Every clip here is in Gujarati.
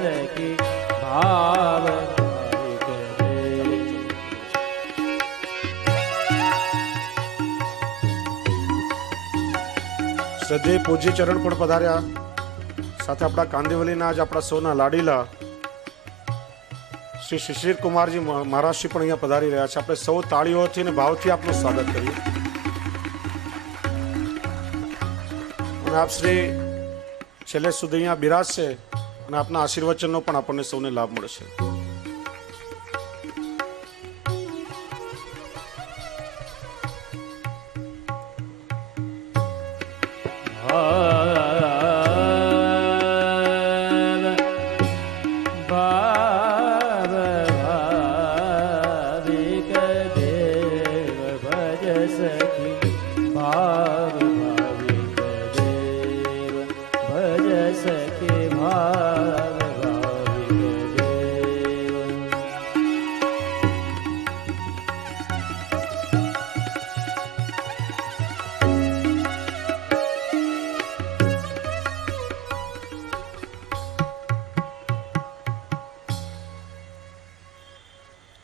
સખી ભાવ સદે પૂજ્ય ચરણ પણ પધાર્યા. સાથે આપણા કાંદિવલીના આજ આપણા સૌના લાડીલા શ્રી શિશિર કુમારજી મહારાજશ્રી પણ અહીંયા પધારી રહ્યા છે. આપણે સૌ તાળીઓથી અને ભાવથી આપનું સ્વાગત કરીએ. અને આપ શ્રી છેલ્લે સુધી અહીંયા બિરાજશે અને આપના આશીર્વચનનો પણ આપણને સૌને લાભ મળશે.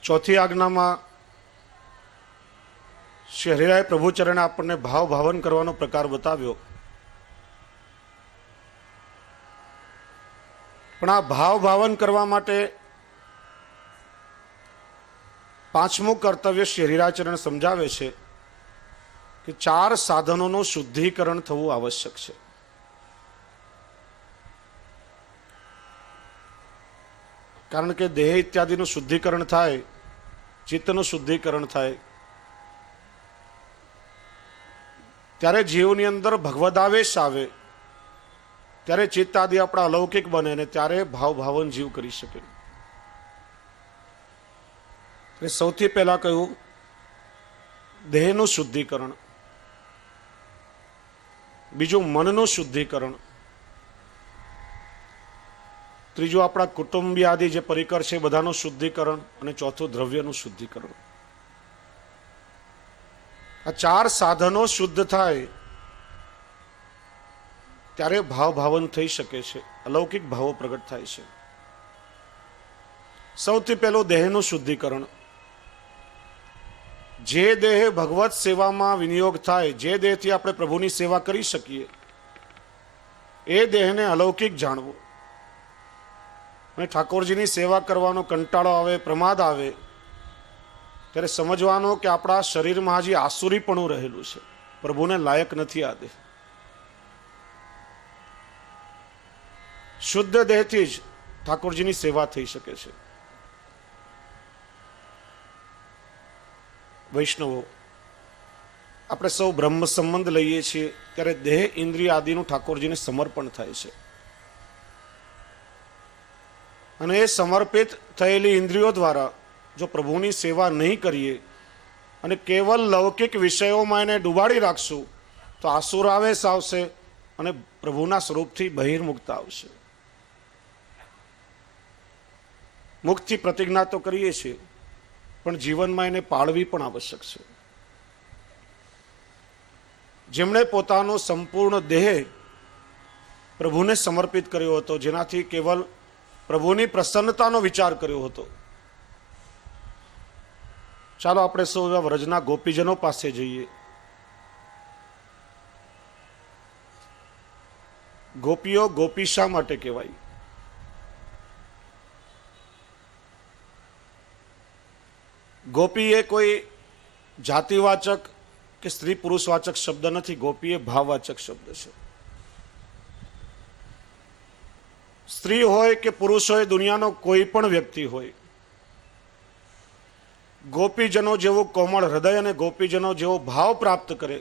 ચોથી આજ્ઞામાં શ્રી હરિરાય પ્રભુચરણે આપણને ભાવ ભાવન કરવાનો પ્રકાર બતાવ્યો. પણ આ ભાવ ભાવન કરવા માટે પાંચમું કર્તવ્ય શ્રી હરિરાયચરણ સમજાવે છે કે 4 સાધનોનું શુદ્ધિકરણ થવું આવશ્યક છે. કારણ કે દેહ ઇત્યાદિનું શુદ્ધિકરણ થાય, ચિત્તનું શુદ્ધિકરણ થાય, ત્યારે જીવની અંદર ભગવદાવેશ આવે, ત્યારે ચિત્ત આદિ આપણા અલૌકિક બને ને ત્યારે ભાવ ભાવન જીવ કરી શકે. સૌથી પહેલા કહ્યું દેહનું શુદ્ધિકરણ, બીજું મનનું શુદ્ધિકરણ, ત્રીજું આપણા કુટુંબી આદિ જે પરિકર છે બધાનું શુદ્ધિકરણ, અને ચોથું દ્રવ્યનું શુદ્ધિકરણ. આ 4 સાધનો શુદ્ધ થાય ત્યારે ભાવ ભાવન થઈ શકે છે, અલૌકિક ભાવો પ્રગટ થાય છે. સૌથી પહેલું દેહનું શુદ્ધિકરણ. જે દેહ ભગવત સેવામાં વિનિયોગ થાય, જે દેહથી આપણે પ્રભુની સેવા કરી શકીએ, એ દેહને અલૌકિક જાણવો. અને ઠાકોરજીની સેવા કરવાનો કંટાળો આવે, પ્રમાદ આવે, ત્યારે સમજવાનો કે આપણા શરીરમાં હજી આસુરીપણું રહેલું છે, પ્રભુને લાયક નથી આ દેહ. શુદ્ધ દેહથી જ ઠાકોરજીની સેવા થઈ શકે છે. વૈષ્ણવો, આપણે સૌ બ્રહ્મ સંબંધ લઈએ છીએ ત્યારે દેહ ઇન્દ્રિય આદિનું ઠાકોરજીને સમર્પણ થાય છે. અને એ સમર્પિત થયેલી ઇન્દ્રિયો દ્વારા જો પ્રભુની સેવા નહીં કરીએ અને કેવલ લૌકિક વિષયોમાં એને ડૂબાડી રાખશું તો આસુરાવેશ આવશે અને પ્રભુના સ્વરૂપથી બહિર્મુક્ત આવશે. મુખથી પ્રતિજ્ઞા તો કરીએ છીએ, પણ જીવનમાં એને પાળવી પણ આવશ્યક છે. જેમણે પોતાનો સંપૂર્ણ દેહ પ્રભુને સમર્પિત કર્યો હતો, જેનાથી કેવલ પ્રભુની પ્રસન્નતાનો વિચાર કર્યો હતો. ચાલો આપણે સૌ વ્રજના ગોપીજનો પાસે જઈએ. ગોપીઓ ગોપી શા માટે કહેવાય? ગોપી એ કોઈ જાતિવાચક કે સ્ત્રી પુરુષવાચક શબ્દ નથી. ગોપી એ ભાવવાચક શબ્દ છે. સ્ત્રી હોય કે પુરુષ હોય, દુનિયાનો કોઈ પણ વ્યક્તિ હોય, ગોપીજનો જેવું કોમળ હૃદય અને ગોપીજનો જેવો ભાવ પ્રાપ્ત કરે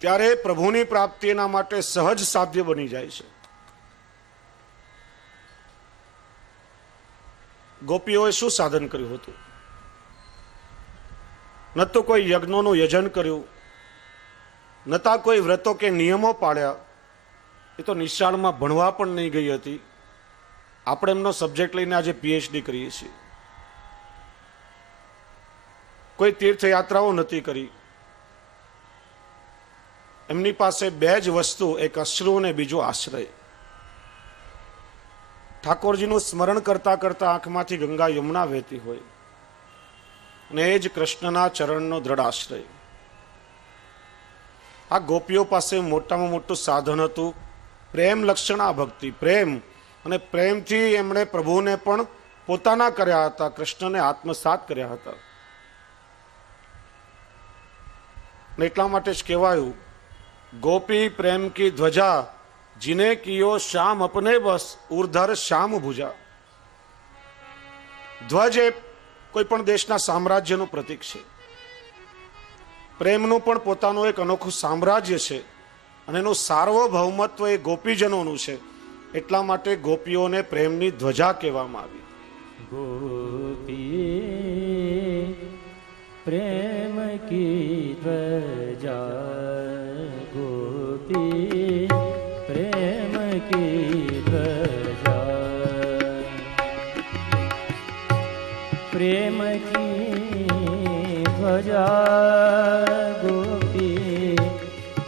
ત્યારે પ્રભુની પ્રાપ્તિ એના માટે સહજ સાધ્ય બની જાય છે. ગોપીઓએ શું સાધન કર્યું હતું? ન તો કોઈ યજ્ઞોનું યજન કર્યું, નતા કોઈ વ્રતો કે નિયમો પાળ્યા. એ તો નિશાળમાં ભણવા પણ નહીં ગઈ હતી. આપણે એમનો સબ્જેક્ટ લઈને આજે પીએચડી કરીએ છીએ. કોઈ તીર્થયાત્રાઓ નથી કરી. એમની પાસે 2 જ વસ્તુ, એક અશ્રુ અને બીજો આશ્રય. ઠાકોરજીનું સ્મરણ કરતા કરતા આંખમાંથી ગંગા યમુના વહેતી હોય અને એ જ કૃષ્ણના ચરણનો દ્રઢ આશ્રય. આ ગોપીઓ પાસે મોટામાં મોટું સાધન હતું પ્રેમ લક્ષણા ભક્તિ. પ્રેમ અને પ્રેમથી એમણે પ્રભુને પણ પોતાના કર્યા હતા, કૃષ્ણને આત્મસાત કર્યા હતા. અને એટલા માટે જ કહેવાયું, ગોપી પ્રેમ કી ધ્વજા જીને કિયો શ્યામ અપને બસ ઉર્ધર શ્યામ ભુજા. ધ્વજ એ કોઈ પણ દેશના સામ્રાજ્યનું પ્રતીક છે. પ્રેમનું પણ પોતાનું એક અનોખું સામ્રાજ્ય છે અને એનું સાર્વભૌમત્વ એ ગોપીજનોનું છે. એટલા માટે ગોપીઓને પ્રેમની ધ્વજા કહેવામાં આવી. ગોપી પ્રેમ કી ધ્વજા, ગોપી પ્રેમ કી ધ્વજા, પ્રેમ કી ધ્વજા, ગોપી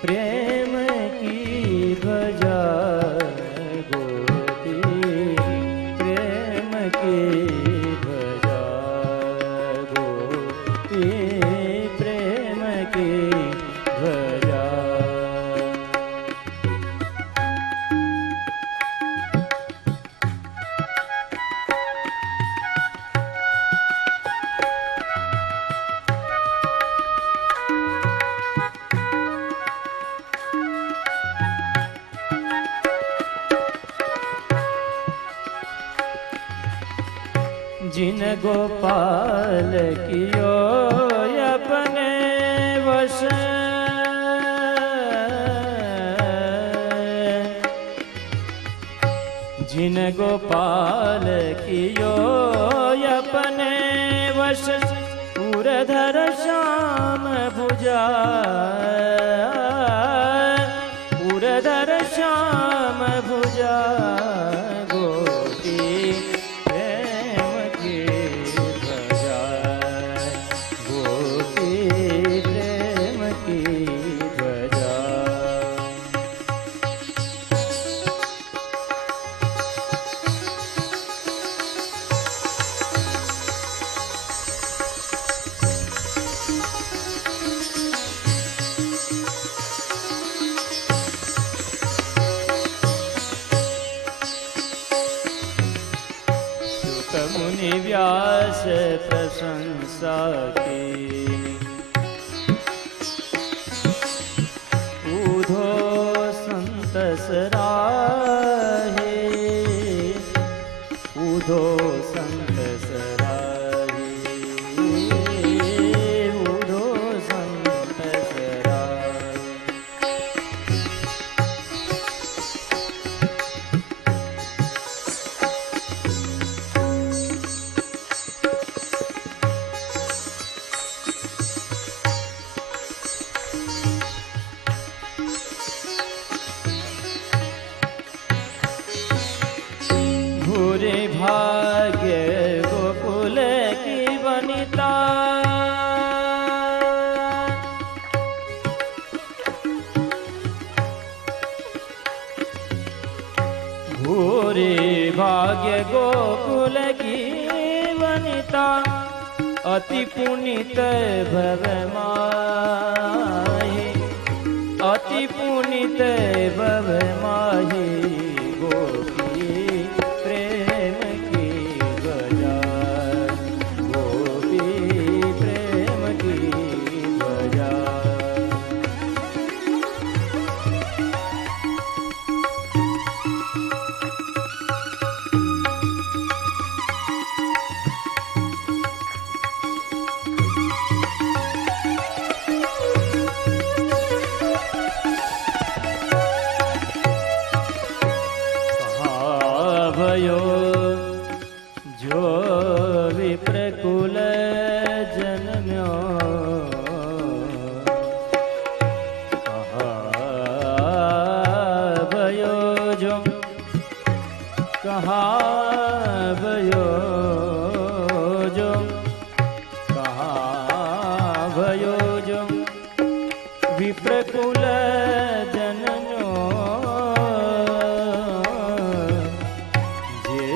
પ્રેમ કી ધ્વજા, ગોપી પ્રેમ કી ધ્વજા, ગોપી પ્રેમ કી ધ્વજા. जिन गोपाल कियो अपने वश, जिन गोपाल कियो अपने वश, उरधर श्याम भुजा, उरधर श्याम भुजा, गोपी प्रेम की ध्वजा, गोपी प्रेम की ध्वजा. मुनि व्यास प्रशंसा की, उधो संत सराहे, उधो संत सराहे, उधो संत सराहे. भूरे भाग्य गोकुल की वनिता, भूरे भाग्य गोकुल की वनिता, अति पुनित भव माही, अति पुनित भव माही, गोपी प्रेम की ध्वजा, गोपी प्रेम की ध्वजा. भयो जो विप्रकुल जन्म्यो, कहाँ भयो जो, कहाँ भयो जो, कहाँ भयो जो, विप्रकुल जन्म्यो, जे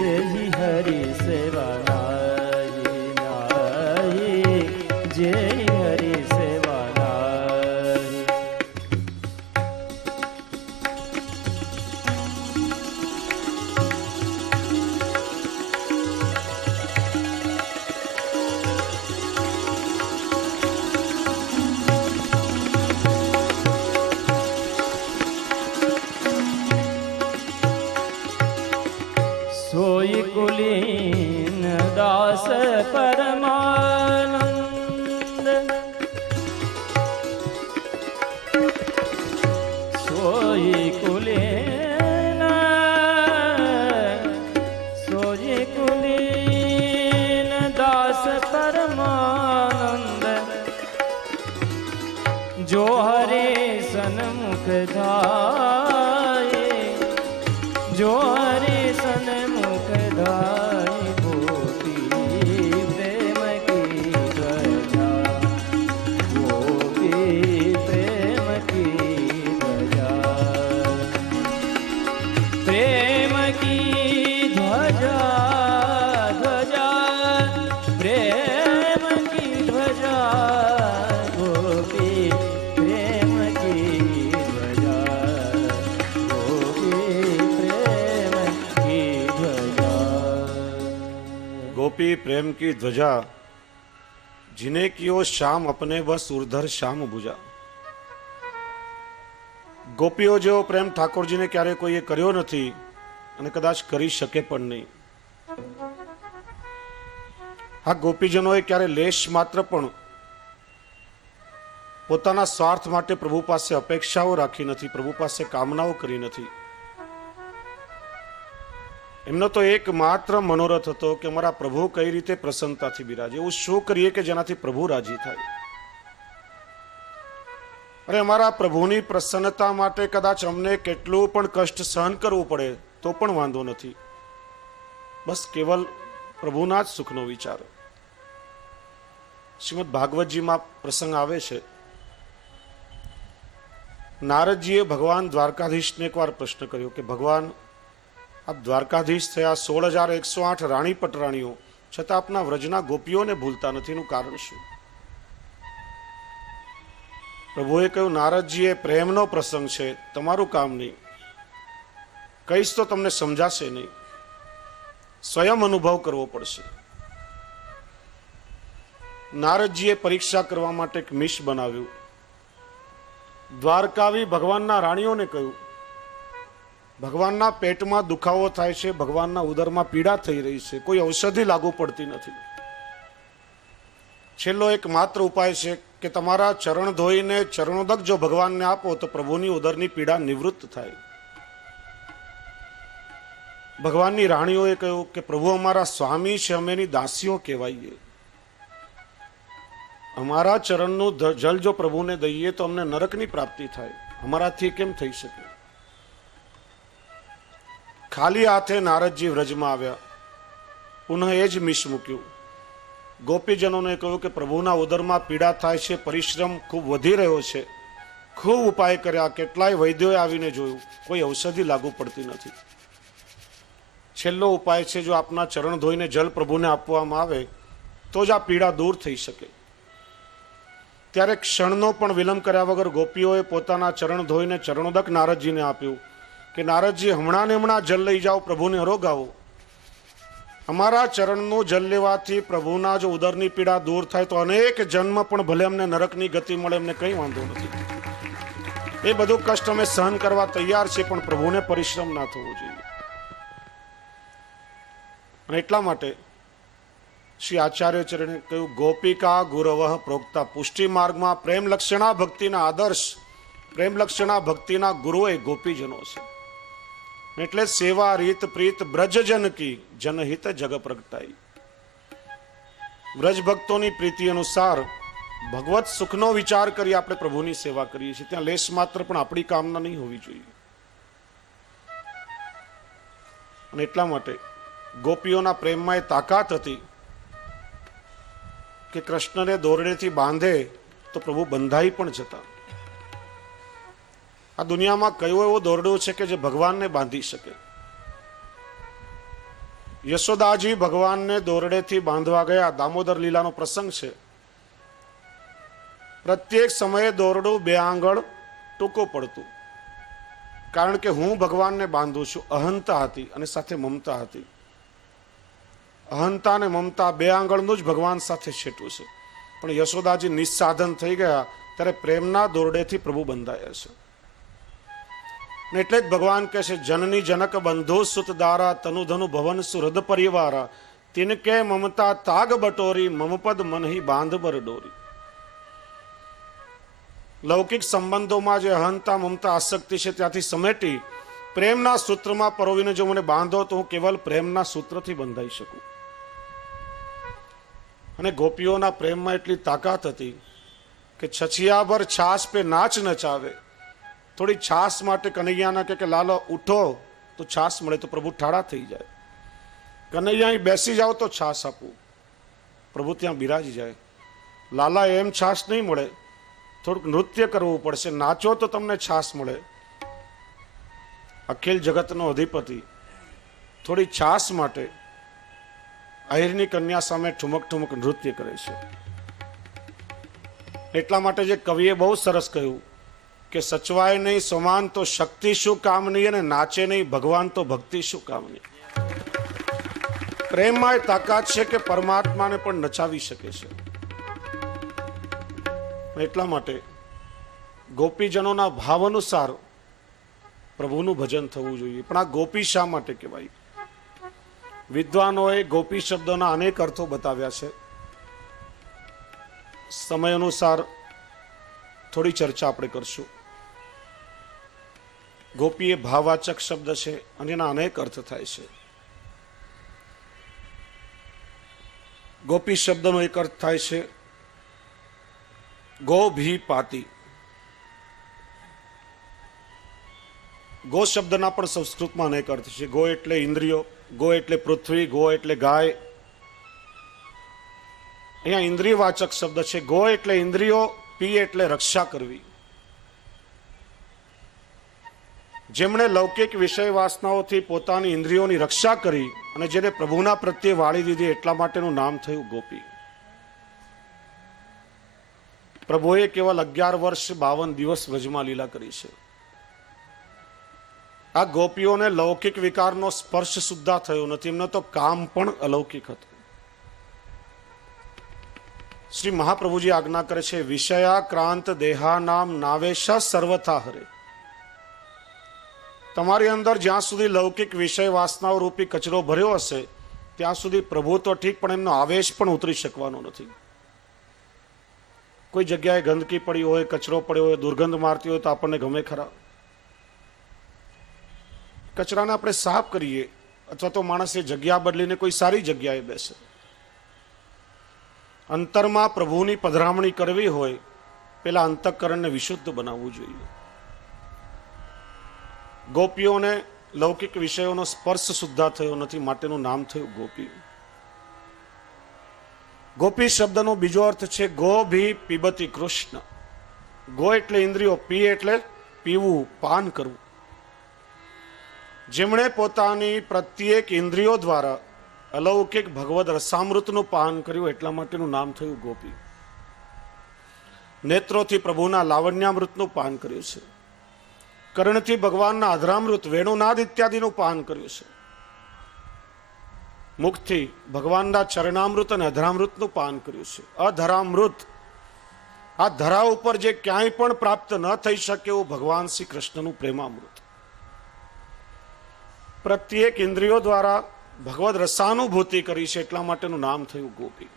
સોઈ કુલીન દાસ પરમાનંદ સોઈ કુલીન દાસ પરમાનંદ જો હરે સન્મુખ ધાય જો હરે સન્મુખ ધાય ગોપી પ્રેમ કી ધજા ગોપી પ્રેમ કી ધજા પ્રેમ કી ધજા ધજા પ્રેમ કી ધજા ગોપી પ્રેમ કી ધજા ગોપી પ્રેમ કી ધજા गोपी प्रेम की ध्वजा जिने कियो श्याम अपने बस उर्धर श्याम भुजा। ગોપીઓ જેવો પ્રેમ ઠાકોરજીને ક્યારે કોઈએ કર્યો નથી અને કદાચ કરી શકે પણ નહીં. આ ગોપીજનોએ ક્યારે લેશ માત્ર પણ પોતાના સ્વાર્થ માટે પ્રભુ પાસે અપેક્ષાઓ રાખી નથી, પ્રભુ પાસે કામનાઓ કરી નથી. એમનો તો એકમાત્ર મનોરથ હતો કે અમારા પ્રભુ કઈ રીતે પ્રસન્નતાથી બિરાજે, એવું શું કરીએ કે જેનાથી પ્રભુ રાજી થાય. અરે અમારા પ્રભુની પ્રસન્નતા માટે કદાચ અમને કેટલું પણ કષ્ટ સહન કરવું પડે તો પણ વાંધો નથી, બસ કેવલ પ્રભુના જ સુખનો વિચાર. શ્રીમદ ભાગવતજીમાં પ્રસંગ આવે છે, નારદજીએ ભગવાન દ્વારકાધીશને એકવાર પ્રશ્ન કર્યો કે ભગવાન આપ દ્વારકાધીશ થયા, 16,108 રાણી પટરાણીઓ, છતાં આપના વ્રજના ગોપીઓને ભૂલતા નથી, એનું કારણ શું? પ્રભુએ કહ્યું, નારદજી એ પ્રેમનો પ્રસંગ છે, તમારું કામ નહીં, કહીશ તો તમને સમજાશે નહીં, સ્વયં અનુભવ કરવો પડશે. નારદજીએ પરીક્ષા કરવા માટે એક મિશ બનાવ્યું. દ્વારકાવી ભગવાનના રાણીઓને કહ્યું, ભગવાનના પેટમાં દુખાવો થાય છે, ભગવાનના ઉદરમાં પીડા થઈ રહી છે, કોઈ ઔષધિ લાગુ પડતી નથી. છેલ્લો એક માત્ર ઉપાય છે કે તમારા ચરણ ધોઈને ચરણોદક જો ભગવાનને આપો તો પ્રભુની ઉદરની પીડા નિવૃત્ત થાય. ભગવાનની રાણીઓએ કહ્યું કે પ્રભુ અમારા સ્વામી છે, અમે એની દાસીઓ કહેવાઈએ, અમારા ચરણનું જલ જો પ્રભુને દઈએ તો અમને નરકની પ્રાપ્તિ થાય, અમારાથી કેમ થઈ શકે? ખાલી હાથે નારદજી વ્રજમાં આવ્યા, પુનઃ એ જ મિશ મૂક્યું. ગોપીજનોને કહ્યું કે પ્રભુના ઉદરમાં પીડા થાય છે, પરિશ્રમ ખૂબ વધી રહ્યો છે, ખૂબ ઉપાય કર્યા, કેટલાય વૈદ્યોએ આવીને જોયું, કોઈ ઔષધિ લાગુ પડતી નથી. છેલ્લો ઉપાય છે, જો આપના ચરણ ધોઈને જલ પ્રભુને આપવામાં આવે તો જ આ પીડા દૂર થઈ શકે. ત્યારે ક્ષણનો પણ વિલંબ કર્યા વગર ગોપીઓએ પોતાના ચરણ ધોઈને ચરણોદક નારદજીને આપ્યું કે નારદજી હમણાં ને હમણાં જલ લઈ જાઓ, પ્રભુને રોગાવો. અમારા ચરણનું જલ લેવાથી પ્રભુના જો ઉદરની પીડા દૂર થાય તો અનેક જન્મ પણ ભલે અમને નરકની ગતિ મળે, એમને કંઈ વાંધો નથી. એ બધું કષ્ટ અમે સહન કરવા તૈયાર છે, પણ પ્રભુને પરિશ્રમ ના થવો જોઈએ. અને એટલા માટે શ્રી આચાર્યચરણે કહ્યું, ગોપિકા ગુરવઃ પ્રોક્તા પુષ્ટિ માર્ગમાં પ્રેમ લક્ષણા ભક્તિના આદર્શ, પ્રેમ લક્ષણા ભક્તિના ગુરુ એ ગોપીજનો છે. એટલે સેવા રીત પ્રીત બ્રજજન કી જનહિત જગ પ્રગટાઈ. બ્રજ ભક્તોની પ્રીતિ અનુસાર ભગવત સુખનો વિચાર કરી આપણે પ્રભુની સેવા કરીએ છીએ, ત્યાં લેશ માત્ર પણ આપણી કામના નહીં હોવી જોઈએ. અને એટલા માટે ગોપીઓના પ્રેમમાં એ તાકાત હતી કે કૃષ્ણને દોરડેથી બાંધે તો પ્રભુ બંધાઈ પણ જતા. આ દુનિયામાં કયો એવો દોરડો છે કે જે ભગવાનને બાંધી શકે? યશોદાજી ભગવાનને દોરડેથી બાંધવા ગયા, દામોદર લીલાનો પ્રસંગ છે. પ્રત્યેક સમયે દોરડું 2 આંગળ ટૂંકો પડતું, કારણ કે હું ભગવાનને બાંધું છું. અહંતા હતી અને સાથે મમતા હતી. અહંતા અને મમતા 2 આંગળનું જ ભગવાન સાથે છેટું છે. પણ યશોદાજી નિસ્સાધન થઈ ગયા ત્યારે પ્રેમના દોરડેથી પ્રભુ બંધાયા છે. ને એટલે જ ભગવાન કહે છે, જનની જનક બંધુ સુત દારા તનુ ધનુ ભવન સુહૃદ પરિવારા તિનકે મમતા તાગ બટોરી મમપદ મનહી બાંધ બર ડોરી. લૌકિક સંબંધોમાં જે અહંતા મમતા આસક્તિ છે ત્યાંથી સમેટી પ્રેમના સૂત્રમાં પરોવીને જો મને બાંધો તો હું કેવલ પ્રેમના સૂત્રથી બંધાઈ શકું. અને ગોપીઓના પ્રેમમાં એટલી તાકાત હતી કે છછિયાભર છાસ પે નાચ નચાવે. થોડી છાસ માટે કનૈયાના કે લાલો ઉઠો તો છાસ મળે તો પ્રભુ ઠાડા થઈ જાય. કનૈયા અહીં બેસી જાઓ તો છાસ આપું, પ્રભુ ત્યાં બિરાજી જાય. લાલા એમ છાસ નહીં મળે, થોડુંક નૃત્ય કરવું પડશે, નાચો તો તમને છાસ મળે. અખિલ જગતનો અધિપતિ થોડી છાસ માટે આહિરની કન્યા સામે ઠુમક ઠુમક નૃત્ય કરે છે. એટલા માટે જે કવિએ બહુ સરસ કહ્યું કે સચવાય નહીં સમાન તો શક્તિ શું કામની, અને નાચે નહીં ભગવાન તો ભક્તિ શું કામની. પ્રેમમાં એ તાકાત છે કે પરમાત્માને પણ નચાવી શકે છે. એટલા માટે ગોપીજનોના ભાવ અનુસાર પ્રભુનું ભજન થવું જોઈએ. પણ આ ગોપી શા માટે કહેવાય? વિદ્વાનોએ ગોપી શબ્દોના અનેક અર્થો બતાવ્યા છે. સમય અનુસાર થોડી ચર્ચા આપણે કરશું. ગોપી એ ભાવવાચક શબ્દ છે અને એના અનેક અર્થ થાય છે. ગોપી શબ્દનો એક અર્થ થાય છે ગો ભી પાતી. ગો શબ્દના પણ સંસ્કૃતમાં અનેક અર્થ છે. ગો એટલે ઇન્દ્રિયો, ગો એટલે પૃથ્વી, ગો એટલે ગાય. અહીંયા ઇન્દ્રિયવાચક શબ્દ છે. ગો એટલે ઇન્દ્રિયો, પી એટલે રક્ષા કરવી. જેમણે લૌકિક વિષય વાસનાઓથી પોતાની ઇન્દ્રિયોની રક્ષા કરી અને જેને પ્રભુના પ્રત્યે વાળી દીધી, એટલા માટેનું નામ થયું ગોપી. પ્રભુએ કેવલ 11 વર્ષ 52 દિવસ વ્રજમાં લીલા કરી છે. આ ગોપીઓને લૌકિક વિકારનો સ્પર્શ સુદ્ધા થયો નથી. એમને તો કામ પણ અલૌકિક હતું. શ્રી મહાપ્રભુજી આજ્ઞા કરે છે, વિષયાક્રાંત દેહાનામ નાવેશ સર્વથા હરે. તમારી અંદર જ્યાં સુધી લૌકિક વિષય વાસનાઓ રૂપી કચરો ભર્યો હશે ત્યાં સુધી પ્રભુ તો ઠીક, પણ એમનો આવેશ પણ ઉતરી શકવાનો નથી. કોઈ જગ્યાએ ગંદકી પડી હોય, કચરો પડ્યો હોય, દુર્ગંધ મારતી હોય તો આપણને ગમે ખરા? કચરાને આપણે સાફ કરીએ અથવા તો માણસ એ જગ્યા બદલીને કોઈ સારી જગ્યાએ બેસે. અંતરમાં પ્રભુની પધરામણી કરવી હોય પેલા અંતઃકરણને વિશુદ્ધ બનાવવું જોઈએ. ગોપીઓને લૌકિક વિષયોનો સ્પર્શ સુદ્ધા થયો નથી, માટેનું નામ થયું ગોપી. ગોપી શબ્દનો બીજો અર્થ છે ગો ભી પીબતી કૃષ્ણ. ગો એટલે ઇન્દ્રિયો, પી એટલે પીવું, પાન કરવું. જેમણે પોતાની પ્રત્યેક ઇન્દ્રિયો દ્વારા અલૌકિક ભગવદ રસામૃતનું પાન કર્યું, એટલા માટેનું નામ થયું ગોપી. નેત્રોથી પ્રભુના લાવણ્યામૃતનું પાન કર્યું છે. કર્ણથી ભગવાનના અધરામૃત, વેણુનાદ ઇત્યાદિનું પાન કર્યું છે. મુખથી ભગવાનના ચરણામૃત અને અધરામૃતનું પાન કર્યું છે. અધરામૃત, આ ધરા ઉપર જે ક્યાંય પણ પ્રાપ્ત ન થઈ શકે એવું ભગવાન શ્રી કૃષ્ણનું પ્રેમામૃત. પ્રત્યેક ઇન્દ્રિયો દ્વારા ભગવદ રસાનુભૂતિ કરી છે, એટલા માટેનું નામ થયું ગોપી.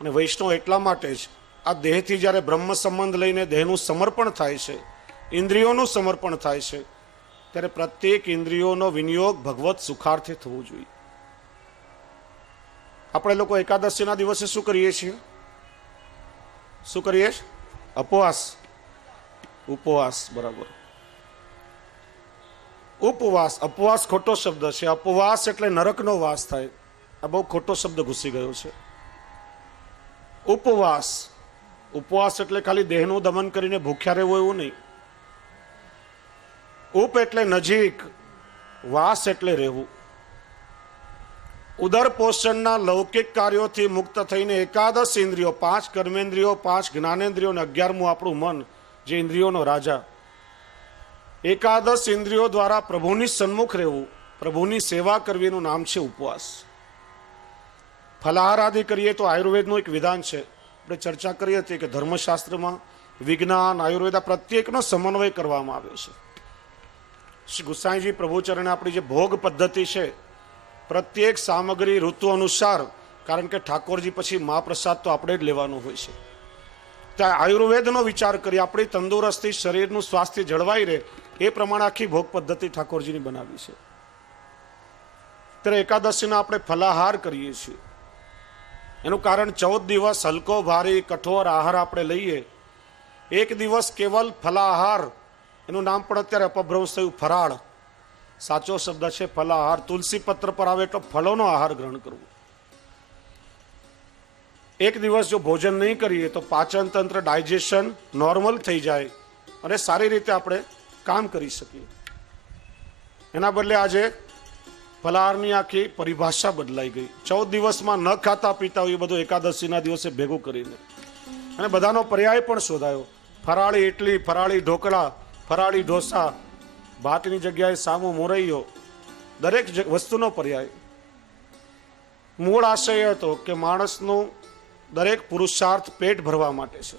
અને વૈષ્ણવ એટલા માટે જ આ દેહથી જ્યારે બ્રહ્મ સંબંધ લઈને દેહનું સમર્પણ થાય છે, ઇન્દ્રિયોનું સમર્પણ થાય છે, ત્યારે પ્રત્યેક ઇન્દ્રિયોનો વિનિયોગ ભગવત સુખાર્થે થવું જોઈએ. આપણે લોકો એકાદશીના દિવસે શું કરીએ છીએ? શું કરીએ? ઉપવાસ. ઉપવાસ, બરાબર. ઉપવાસ, અપવાસ ખોટો શબ્દ છે. અપવાસ એટલે નરકનો વાસ થાય. આ બહુ ખોટો શબ્દ ઘૂસી ગયો છે. ઉપવાસ, ઉપવાસ એટલે ખાલી દેહનું દમન કરીને ભૂખ્યા રહેવું એવું નહીં. ઉપ એટલે નજીક, વાસ એટલે રહેવું. ઉદર પોષણના લૌકિક કાર્યોથી મુક્ત થઈને એકાદશ ઇન્દ્રિયો, 5 કર્મેન્દ્રિયો, 5 જ્ઞાનેન્દ્રિયો અને 11મું આપણું મન, જે ઇન્દ્રિયોનો રાજા, એકાદશ ઇન્દ્રિયો દ્વારા પ્રભુની સન્મુખ રહેવું, પ્રભુની સેવા કરવીનું નામ છે ઉપવાસ. ફલાહાર આદિ કરીએ તો આયુર્વેદનું એક વિધાન છે. આપણે ચર્ચા કરી હતી કે ધર્મશાસ્ત્રમાં વિજ્ઞાન, આયુર્વેદ પ્રત્યેકનો સમન્વય કરવામાં આવ્યો છે. શ્રી ગુસાઈજી પ્રભુચરણે આપણી જે ભોગ પદ્ધતિ છે, પ્રત્યેક સામગ્રી ઋતુ અનુસાર, કારણ કે ઠાકોરજી પછી મહાપ્રસાદ તો આપણે જ લેવાનો હોય છે, ત્યાં આયુર્વેદનો વિચાર કરી આપણી તંદુરસ્તી, શરીરનું સ્વાસ્થ્ય જળવાઈ રહે એ પ્રમાણે આખી ભોગ પદ્ધતિ ઠાકોરજીની બનાવી છે. ત્યારે એકાદશીનો આપણે ફલાહાર કરીએ છીએ. એનું કારણ 14 દિવસ હલકો ભારી કઠોર આહાર આપણે લઈએ, એક દિવસ કેવલ ફલાહાર, એનું નામ પણ અત્યારે અપભ્રંશ થયું ફરાળ. સાચો શબ્દ છે ફલાહાર. તુલસી પત્ર પર આવે તો ફળોનો આહાર ગ્રહણ કરવો. એક દિવસ જો ભોજન નહીં કરીએ તો પાચન તંત્ર, ડાયજેશન નોર્મલ થઈ જાય અને સારી રીતે આપણે કામ કરી શકીએ. એના બદલે આજે ફલાહારની આખી પરિભાષા બદલાઈ ગઈ. 14 દિવસમાં ન ખાતા પીતા હોય એ બધું એકાદશીના દિવસે ભેગું કરીને, અને બધાનો પર્યાય પણ શોધાયો. ફરાળી ઇડલી, ફરાળી ઢોકળા, ફરાળી ઢોસા, ભાતની જગ્યાએ સામો મોરૈયો, દરેક વસ્તુનો પર્યાય. મૂળ આશય હતો કે માણસનું દરેક પુરુષાર્થ પેટ ભરવા માટે છે.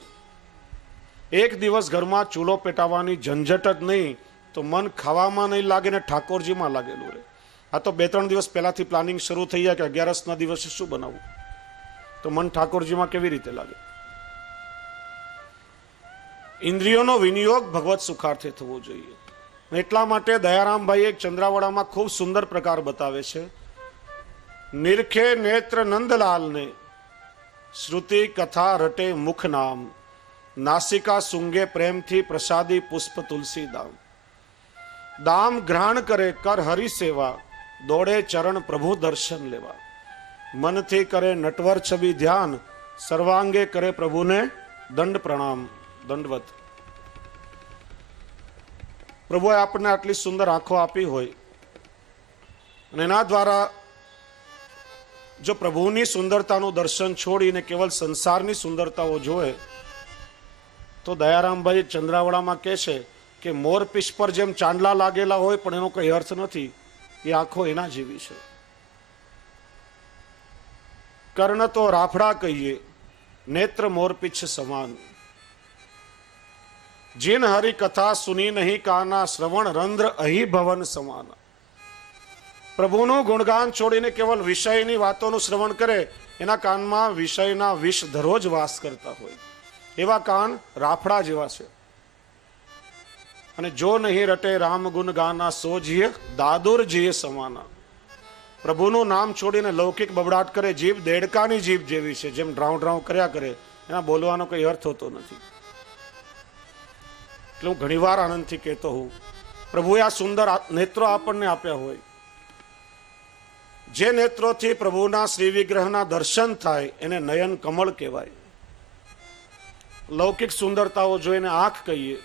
એક દિવસ ઘરમાં ચૂલો પેટાવવાની ઝંઝટ જ નહીં તો મન ખાવામાં નહીં લાગે ને ઠાકોરજીમાં લાગેલું રહે. આ તો 2-3 દિવસ પહેલાથી પ્લાનિંગ શરૂ થઈ જાય કે 11ના દિવસે શું બનાવવું, તો મન ઠાકોરજીમાં કેવી રીતે લાગે. ઇન્દ્રિયોનો વિનિયોગ ભગવત સુખાર્થે થવો જોઈએ. એટલા માટે દયારામભાઈ એક ચંદ્રાવડામાં ખૂબ સુંદર પ્રકાર બતાવે છે. નિરખે નેત્ર નંદલાલને, શ્રુતિ કથા રટે મુખ નામ, નાસિકા સુંગે પ્રેમથી પ્રસાદી પુષ્પ તુલસી દામ. દામ ગ્રહણ કરે કર હરિ સેવા, દોડે ચરણ પ્રભુ દર્શન લેવા. મનથી કરે નટવર છબી ધ્યાન, સર્વાંગે કરે પ્રભુને દંડ પ્રણામ, દંડવત. પ્રભુએ આપણને આટલી સુંદર આંખો આપી હોય અને એના દ્વારા જો પ્રભુની સુંદરતાનું દર્શન છોડીને કેવલ સંસારની સુંદરતાઓ જોવે તો દયારામભાઈ ચંદ્રાવડામાં કહે છે કે મોરપીંછ પર જેમ ચાંદલા લાગેલા હોય પણ એનો કંઈ અર્થ નથી, એ આંખો એના જેવી છે. કર્ણ તો રાફડા કહીએ, નેત્ર મોરપીંછ સમાન. જીન હરિ કથા સુની નહીં કાના, શ્રવણ રંધ્ર અહીં ભવન સમાન. પ્રભુનું ગુણગાન છોડીને કેવલ વિષયની વાતોનું શ્રવણ કરે, એના કાનમાં વિષયના વિષ ધરો જ વાસ કરતા હોય. એવા કાન રાફડા જેવા છે. અને જો નહીં રટે રામ ગુણ ગાના, સો જીએ દાદુર જીએ સમાના. પ્રભુનું નામ છોડીને લૌકિક બબડાટ કરે, જીભ દેડકાની જીભ જેવી છે, જેમ ડ્રાઉ ડ્રાઉ કર્યા કરે, એના બોલવાનો કઈ અર્થ હોતો નથી. એટલે હું ઘણીવાર આનંદથી કહેતો હું, પ્રભુએ આ સુંદર નેત્રો આપણને આપ્યા હોય, જે નેત્રોથી પ્રભુના શ્રી વિગ્રહના દર્શન થાય એને નયન કમળ કહેવાય. લૌકિક સુંદરતાઓ જોઈને આંખ કહીએ,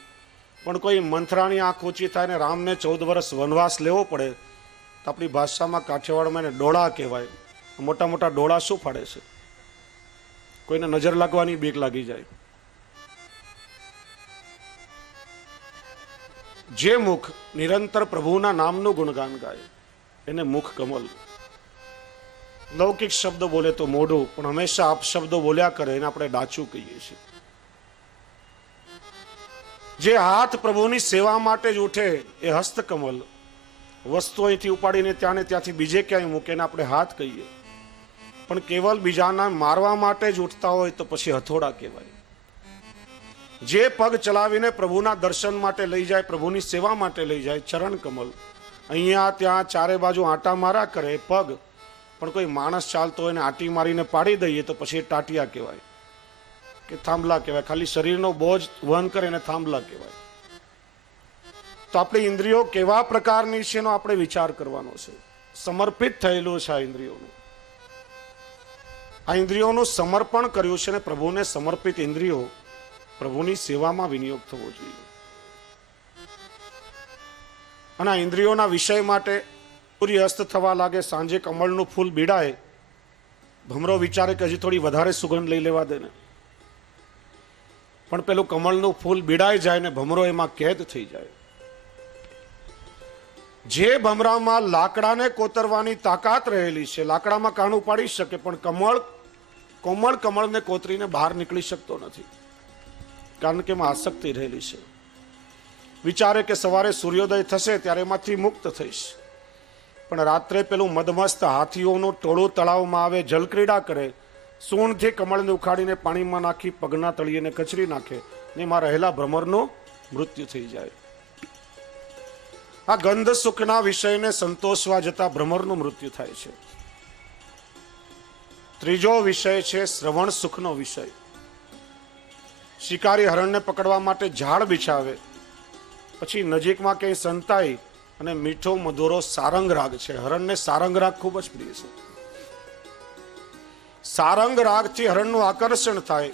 પણ કોઈ મંથરાની આંખ ઊંચી થાય ને રામને 14 વર્ષ વનવાસ લેવો પડે તો આપણી ભાષામાં કાઠિયાવાડમાં એને ડોળા કહેવાય. મોટા મોટા ડોળા શું ફાડે છે, કોઈને નજર લાગવાની બીક લાગી જાય. જે મુખ નિરંતર પ્રભુના નામનું ગુણગાન ગાય એને મુખ કમલ. લૌકિક શબ્દો બોલે તો મોઢું, પણ હંમેશા આપ શબ્દો બોલ્યા કરે એને આપણે ડાચું કહીએ છીએ. જે હાથ પ્રભુની સેવા માટે જ ઉઠે એ હસ્તકમલ. વસ્તુ અહીંથી ઉપાડીને ત્યાંથી બીજે ક્યાંય મૂકે ને આપણે હાથ કહીએ. પણ કેવલ બીજાના મારવા માટે જ ઉઠતા હોય તો પછી હથોડા કહેવાય. જે પગ ચલાવીને પ્રભુના દર્શન માટે લઈ જાય, પ્રભુની સેવા માટે લઈ જાય, ચરણ કમલ. અહીંયા ત્યાં ચારે બાજુ આંટા મારા કરે પગ, પણ કોઈ માણસ ચાલતો હોય ને આંટી મારીને પાડી દઈએ તો પછી એ ટાટિયા કહેવાય કે થાંભલા કહેવાય. ખાલી શરીરનો બોજ વહન કરે એને થાંભલા કહેવાય. તો આપણી ઇન્દ્રિયો કેવા પ્રકારની છે એનો આપણે વિચાર કરવાનો છે. સમર્પિત થયેલું છે આ ઇન્દ્રિયોનું. આ ઇન્દ્રિયોનું સમર્પણ કર્યું છે ને પ્રભુને સમર્પિત ઇન્દ્રિયો પ્રભુની સેવામાં વિનિયોગ થવો જોઈએ. અને આ ઇન્દ્રિયોના વિષય માટે સૂર્ય અસ્ત થવા લાગે, સાંજે કમળનું ફૂલ બીડાય, ભમરો વિચારે કે હજી થોડી વધારે સુગંધ લઈ લેવા દે ને, પણ પેલું કમળનું ફૂલ બીડાઈ જાય ને ભમરો એમાં કેદ થઈ જાય. જે ભમરામાં લાકડાને કોતરવાની તાકાત રહેલી છે, લાકડામાં કાણું પાડી શકે, પણ કોમળ કમળને કોતરીને બહાર નીકળી શકતો નથી. કારણ કે એમાં આસક્તિ રહેલી છે. વિચારે કે સવારે સૂર્યોદય થશે ત્યારે એમાંથી મુક્ત થઈશ, પણ રાત્રે પેલું મદમસ્ત હાથીઓનું ટોળું તળાવમાં આવે, જલક્રીડા કરે, સૂણથી કમળને ઉખાડીને પાણીમાં નાખી પગના તળિયેને કચરી નાખે ને એમાં રહેલા ભ્રમરનું મૃત્યુ થઈ જાય. આ ગંધ સુખના વિષયને સંતોષવા જતા ભ્રમરનું મૃત્યુ થાય છે. ત્રીજો વિષય છે શ્રવણ સુખનો વિષય. શિકારી હરણને પકડવા માટે ઝાડ બિછાવે, પછી નજીકમાં ક્યાંય સંતાઈ અને મીઠો મધુરો સારંગ રાગ છે. હરણને સારંગ રાગ ખૂબ જ પ્રિય છે. સારંગ રાગથી હરણનું આકર્ષણ થાય,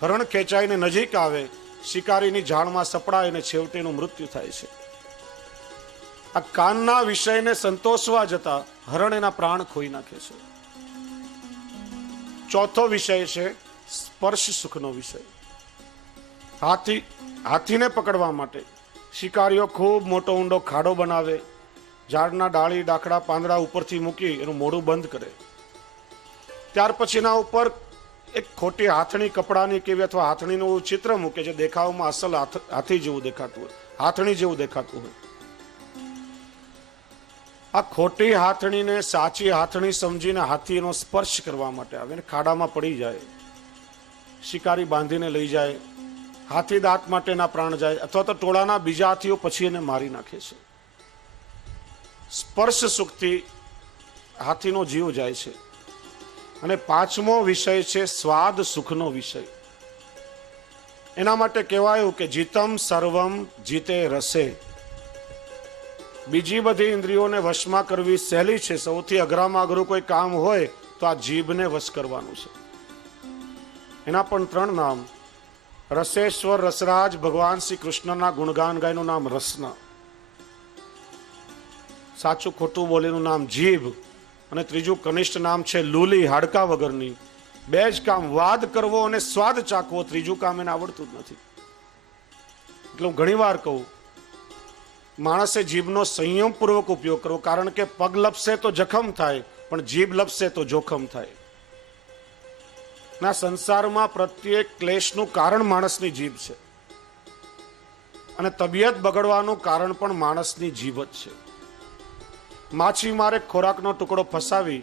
હરણ ખેંચાઈને નજીક આવે, શિકારીની ઝાડમાં સપડાય અને છેવટે એનું મૃત્યુ થાય છે. આ કાનના વિષયને સંતોષવા જતા હરણ એના પ્રાણ ખોઈ નાખે છે. ચોથો વિષય છે સ્પર્શ સુખનો વિષય. હાથીને પકડવા માટે શિકારીઓ ખૂબ મોટો ઊંડો ખાડો બનાવે, ઝાડના ડાળી ડાકડા પાંદડા ઉપરથી મૂકી એનું મોઢું બંધ કરે. ત્યાર પછી એના ઉપર એક ખોટી હાથણી કપડાની કેવી અથવા હાથણીનું ચિત્ર મૂકે, જે દેખાવમાં અસલ હાથી જેવું દેખાતું હોય, હાથણી જેવું દેખાતું હોય. આ ખોટી હાથણીને સાચી હાથણી સમજીને હાથીનો સ્પર્શ કરવા માટે આવે ને ખાડામાં પડી જાય. શિકારી બાંધીને લઈ જાય, હાથી દાંત માટેના પ્રાણ જાય, અથવા તો ટોળાના બીજા હાથીઓ પછી એને મારી નાખે છે. સ્પર્શ સુખથી હાથીનો જીવ જાય છે. અને પાંચમો વિષય છે સ્વાદ સુખનો વિષય. એના માટે કહેવાયું કે જીતમ સર્વમ જીતે રસે. બીજી બધી ઇન્દ્રિયોને વશમાં કરવી સહેલી છે. સૌથી અઘરામાં અઘરું કોઈ કામ હોય તો આ જીભને વશ કરવાનું છે. એના પણ 3 નામ: રસેશ્વર રસરાજ ભગવાન શ્રી કૃષ્ણના ગુણગાન ગાયનું નામ રસના, સાચું ખોટું બોલીનું નામ જીભ, અને ત્રીજું કનિષ્ઠ નામ છે લૂલી, હાડકા વગરની. 2 જ કામ, વાદ કરવો અને સ્વાદ ચાખવો. ત્રીજું કામ એને આવડતું જ નથી. એટલે હું ઘણી વાર કહું, માણસે જીભનો સંયમપૂર્વક ઉપયોગ કરવો, કારણ કે પગ લપસે તો જખમ થાય, પણ જીભ લપસે તો જોખમ થાય. ના સંસારમાં પ્રત્યેક ક્લેશનું કારણ માણસની જીભ છે, અને તબિયત બગડવાનું કારણ પણ માણસની જીભ જ છે. માછીમારે ખોરાકનો ટુકડો ફસાવી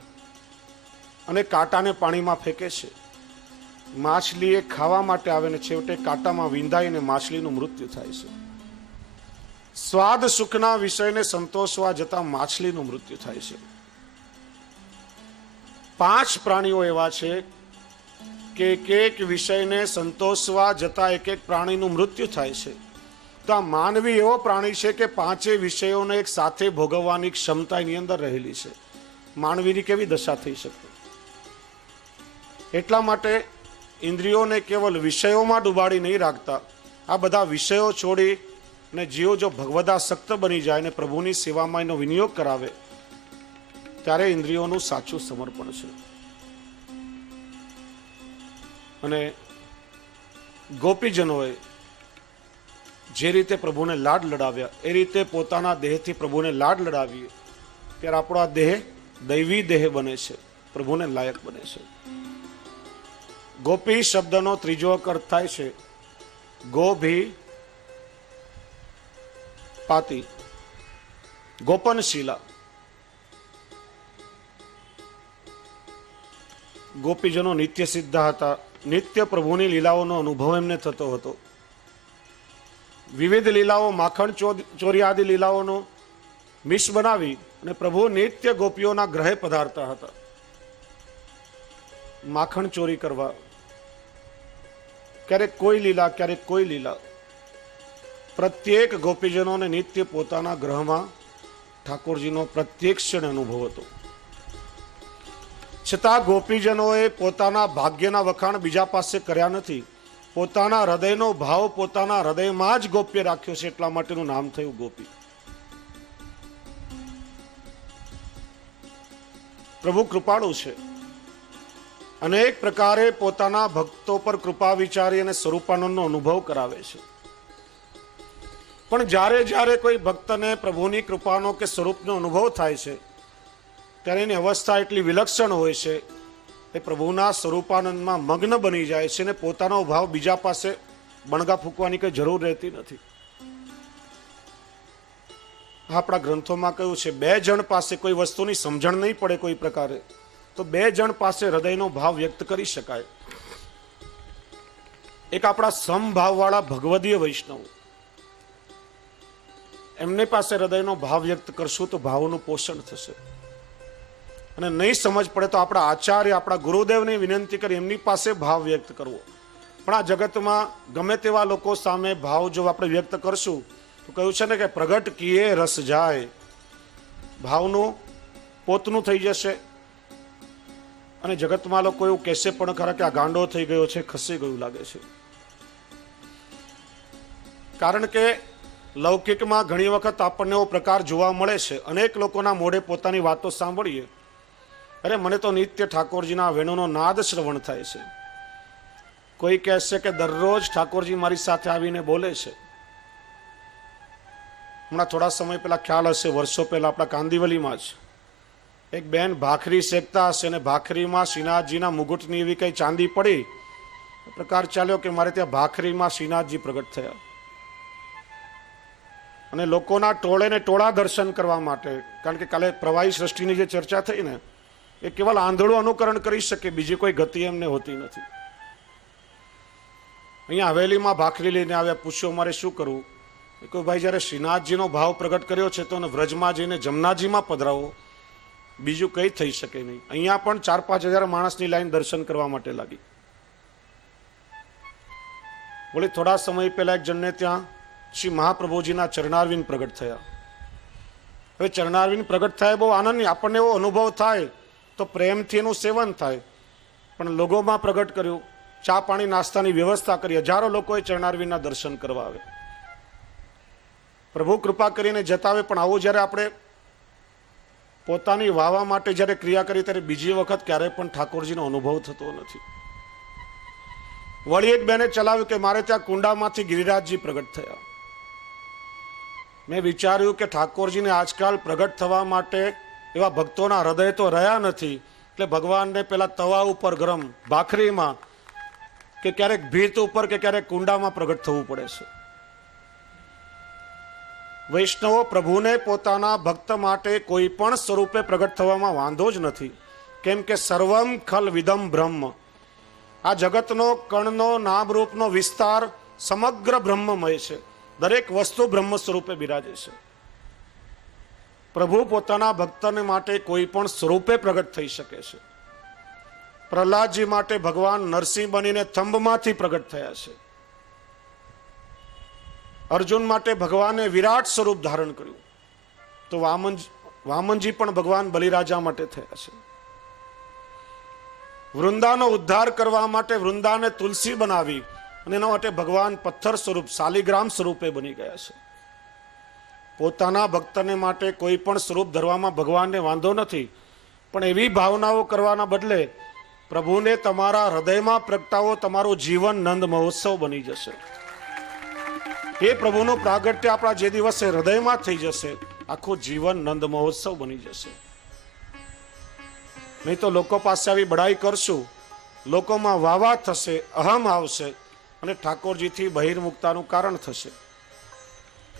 અને કાંટાને પાણીમાં ફેંકે છે. માછલી એ ખાવા માટે આવે ને છેવટે કાંટામાં વિંધાઈને માછલીનું મૃત્યુ થાય છે. સ્વાદ સુખના વિષયને સંતોષવા જતા માછલીનું મૃત્યુ થાય છે. 5 પ્રાણીઓ એવા છે કે એક વિષયને સંતોષવા જતા એક પ્રાણીનું મૃત્યુ થાય છે. તો આ માનવી એવો પ્રાણી છે કે 5 વિષયોને એક સાથે ભોગવવાની ક્ષમતા એની અંદર રહેલી છે. માનવીની કેવી દશા થઈ શકે? એટલા માટે ઇન્દ્રિયોને કેવલ વિષયોમાં ડૂબાડી નહીં રાખતા, આ બધા વિષયો છોડી ને જીવ જો ભગવદાસક્ત બની જાય ને પ્રભુની સેવામાં એનો વિનિયોગ કરાવે, ત્યારે ઇન્દ્રિયોનું સાચું સમર્પણ છે. અને ગોપીજનોએ જે રીતે પ્રભુને લાડ લડાવ્યા, એ રીતે પોતાના દેહથી પ્રભુને લાડ લડાવીએ ત્યારે આપણો આ દેહ દૈવી દેહ બને છે, પ્રભુને લાયક બને છે. ગોપી શબ્દનો ત્રીજો અર્થ થાય છે ગોભી પાતી, ગોપનશીલા. ગોપીજનો નિત્ય સિદ્ધ હતા. નિત્ય પ્રભુની લીલાઓનો અનુભવ એમને થતો હતો. વિવિધ લીલાઓ, માખણ ચોરી આદિ લીલાઓનો મિશ બનાવી અને પ્રભુ નિત્ય ગોપીઓના ગ્રહે પધારતા હતા. માખણ ચોરી કરવા, ક્યારેક કોઈ લીલા, ક્યારેક કોઈ લીલા. પ્રત્યેક ગોપીજનોને નિત્ય પોતાના ગ્રહમાં ઠાકોરજીનો પ્રત્યક્ષ અનુભવ હતો. છતાં ગોપીજનોએ પોતાના ભાગ્યના વખાણ બીજા પાસે કર્યા નથી. પોતાના હૃદયનો ભાવ પોતાના હૃદયમાં જ ગોપ્ય રાખ્યો છે, એટલા માટેનું નામ થયું ગોપી. પ્રભુ કૃપાળુ છે. અનેક પ્રકારે પોતાના ભક્તો પર કૃપા વિચારી અને સ્વરૂપાનંદનો અનુભવ કરાવે છે. પણ જ્યારે જ્યારે કોઈ ભક્તને પ્રભુની કૃપાનો કે સ્વરૂપનો અનુભવ થાય છે, ત્યારે એની અવસ્થા એટલી વિલક્ષણ હોય છે, એ પ્રભુના સ્વરૂપાનંદમાં મગ્ન બની જાય છે ને પોતાનો ભાવ બીજા પાસે બણગા ફૂંકવાની કંઈ જરૂર રહેતી નથી. આપણા ગ્રંથોમાં કહ્યું છે 2 જણ પાસે કોઈ વસ્તુની સમજણ નહીં પડે કોઈ પ્રકારે તો 2 જણ પાસે હૃદયનો ભાવ વ્યક્ત કરી શકાય. એક આપણા સમભાવવાળા ભગવદીય વૈષ્ણવ, એમની પાસે હૃદયનો ભાવ વ્યક્ત કરશું તો ભાવનું પોષણ થશે. અને નહીં સમજ પડે તો આપણા આચાર્ય, આપણા ગુરુદેવની વિનંતી કરી એમની પાસે ભાવ વ્યક્ત કરવો. પણ આ જગતમાં ગમે તેવા લોકો સામે ભાવ જો આપણે વ્યક્ત કરશું તો કહ્યું છે ને કે પ્રગટ કીએ રસ જાય, ભાવનું પોતનું થઈ જશે. અને જગતમાં લોકો એવું કહેશે પણ ખરા કે આ ગાંડો થઈ ગયો છે, ખસી ગયું લાગે છે. કારણ કે લૌકિકમાં ઘણી વખત આપણને એવો પ્રકાર જોવા મળે છે, અનેક લોકોના મોઢે પોતાની વાતો સાંભળીએ, અરે મને તો નિત્ય ઠાકોરજીના વેણુનો નાદ શ્રવણ થાય છે. કોઈ કહેશે કે દરરોજ ઠાકોરજી મારી સાથે આવીને બોલે છે. હમણાં થોડા સમય પહેલા ખ્યાલ હશે, વર્ષો પહેલા આપણા કાંદિવલીમાં જ એક બેન ભાખરી શેકતા હશે અને ભાખરીમાં શ્રીનાથજીના મુગુટની એવી કઈ ચાંદી પડી, પ્રકાર ચાલ્યો કે મારે ત્યાં ભાખરીમાં શ્રીનાથજી પ્રગટ થયા. અને લોકોના ટોળે ને ટોળા દર્શન કરવા માટે, કારણ કે કાલે પ્રવાહી સૃષ્ટિની જે ચર્ચા થઈ ને એ કેવલ આંધળું અનુકરણ કરી શકે, બીજી કોઈ ગતિ એમને હોતી નથી. અહીંયા હવેલીમાં ભાખરી લઈને આવ્યા, પૂછ્યું અમારે શું કરવું? કોઈ ભાઈ જ્યારે શ્રીનાથજીનો ભાવ પ્રગટ કર્યો છે તો વ્રજમાં જઈને જમનાજીમાં પધરાવો, બીજું કંઈ થઈ શકે નહીં. અહીંયા પણ 4-5 હજાર માણસની લાઈન દર્શન કરવા માટે લાગી. બોલે થોડા સમય પહેલા એક જણને ત્યાં શ્રી મહાપ્રભુજીના ચરણારવિંદ પ્રગટ થયા. હવે ચરણારવિંદ પ્રગટ થાય બહુ આનંદની, આપણને એવો અનુભવ થાય તો પ્રેમથી એનું સેવન થાય. પણ લોકોમાં પ્રગટ કર્યું, ચા પાણી નાસ્તાની વ્યવસ્થા કરી, હજારો લોકોએ ચરણારવિંદના દર્શન કરવા આવે. પ્રભુ કૃપા કરીને જતાવે. પણ આવું જ્યારે આપણે પોતાની વાવા માટે જ્યારે ક્રિયા કરી ત્યારે બીજી વખત ક્યારેય પણ ઠાકોરજીનો અનુભવ થતો નથી. વળી એક બેને ચલાવ્યું કે મારે ત્યાં કુંડામાંથી ગિરિરાજજી પ્રગટ થયા. મેં વિચાર્યું કે ઠાકોરજીને આજકાલ પ્રગટ થવા માટે એવા ભક્તોના હૃદય તો રહ્યા નથી, એટલે ભગવાનને પેલા તવા ઉપર ગરમ ભાખરીમાં કે ક્યારેક ભીત ઉપર કે ક્યારેક કુંડામાં પ્રગટ થવું પડે છે. વૈષ્ણવો પ્રભુને પોતાના ભક્ત માટે કોઈ પણ સ્વરૂપે પ્રગટ થવામાં વાંધો જ નથી. કેમ કે સર્વમ ખલ વિદમ બ્રહ્મ, આ જગતનો કણનો નામરૂપનો વિસ્તાર સમગ્ર બ્રહ્મમય છે. દરેક વસ્તુ બ્રહ્મ સ્વરૂપે બિરાજે છે. પ્રભુ પોતાના ભક્તને માટે કોઈ પણ સ્વરૂપે પ્રગટ થઈ શકે છે. પ્રહલાદજી માટે ભગવાન નરસિંહ બનીને થંભમાંથી પ્રગટ થયા છે. અર્જુન માટે ભગવાને વિરાટ સ્વરૂપ ધારણ કર્યું, તો વામનજી પણ ભગવાન બલિરાજા માટે થયા છે. વૃંદાનો ઉદ્ધાર કરવા માટે વૃંદાને તુલસી બનાવી અને એના માટે ભગવાન પથ્થર સ્વરૂપ શાલિગ્રામ સ્વરૂપે બની ગયા છે. પોતાના ભક્તને માટે કોઈ પણ સ્વરૂપ ધરવામાં ભગવાનને વાંધો નથી, પણ એવી ભાવનાઓ કરવાના બદલે પ્રભુને તમારા હૃદયમાં પ્રગટાવો, તમારું જીવન નંદ મહોત્સવ બની જશે. એ પ્રભુનું પ્રાગટ્ય આપણા જે દિવસે હૃદયમાં થઈ જશે, આખું જીવન નંદ મહોત્સવ બની જશે. નહીં તો લોકો પાસે આવી બડાઈ કરશું, લોકોમાં વાવા થશે, અહમ આવશે અને ઠાકોરજીથી બહિર્મુક્તાનું કારણ થશે.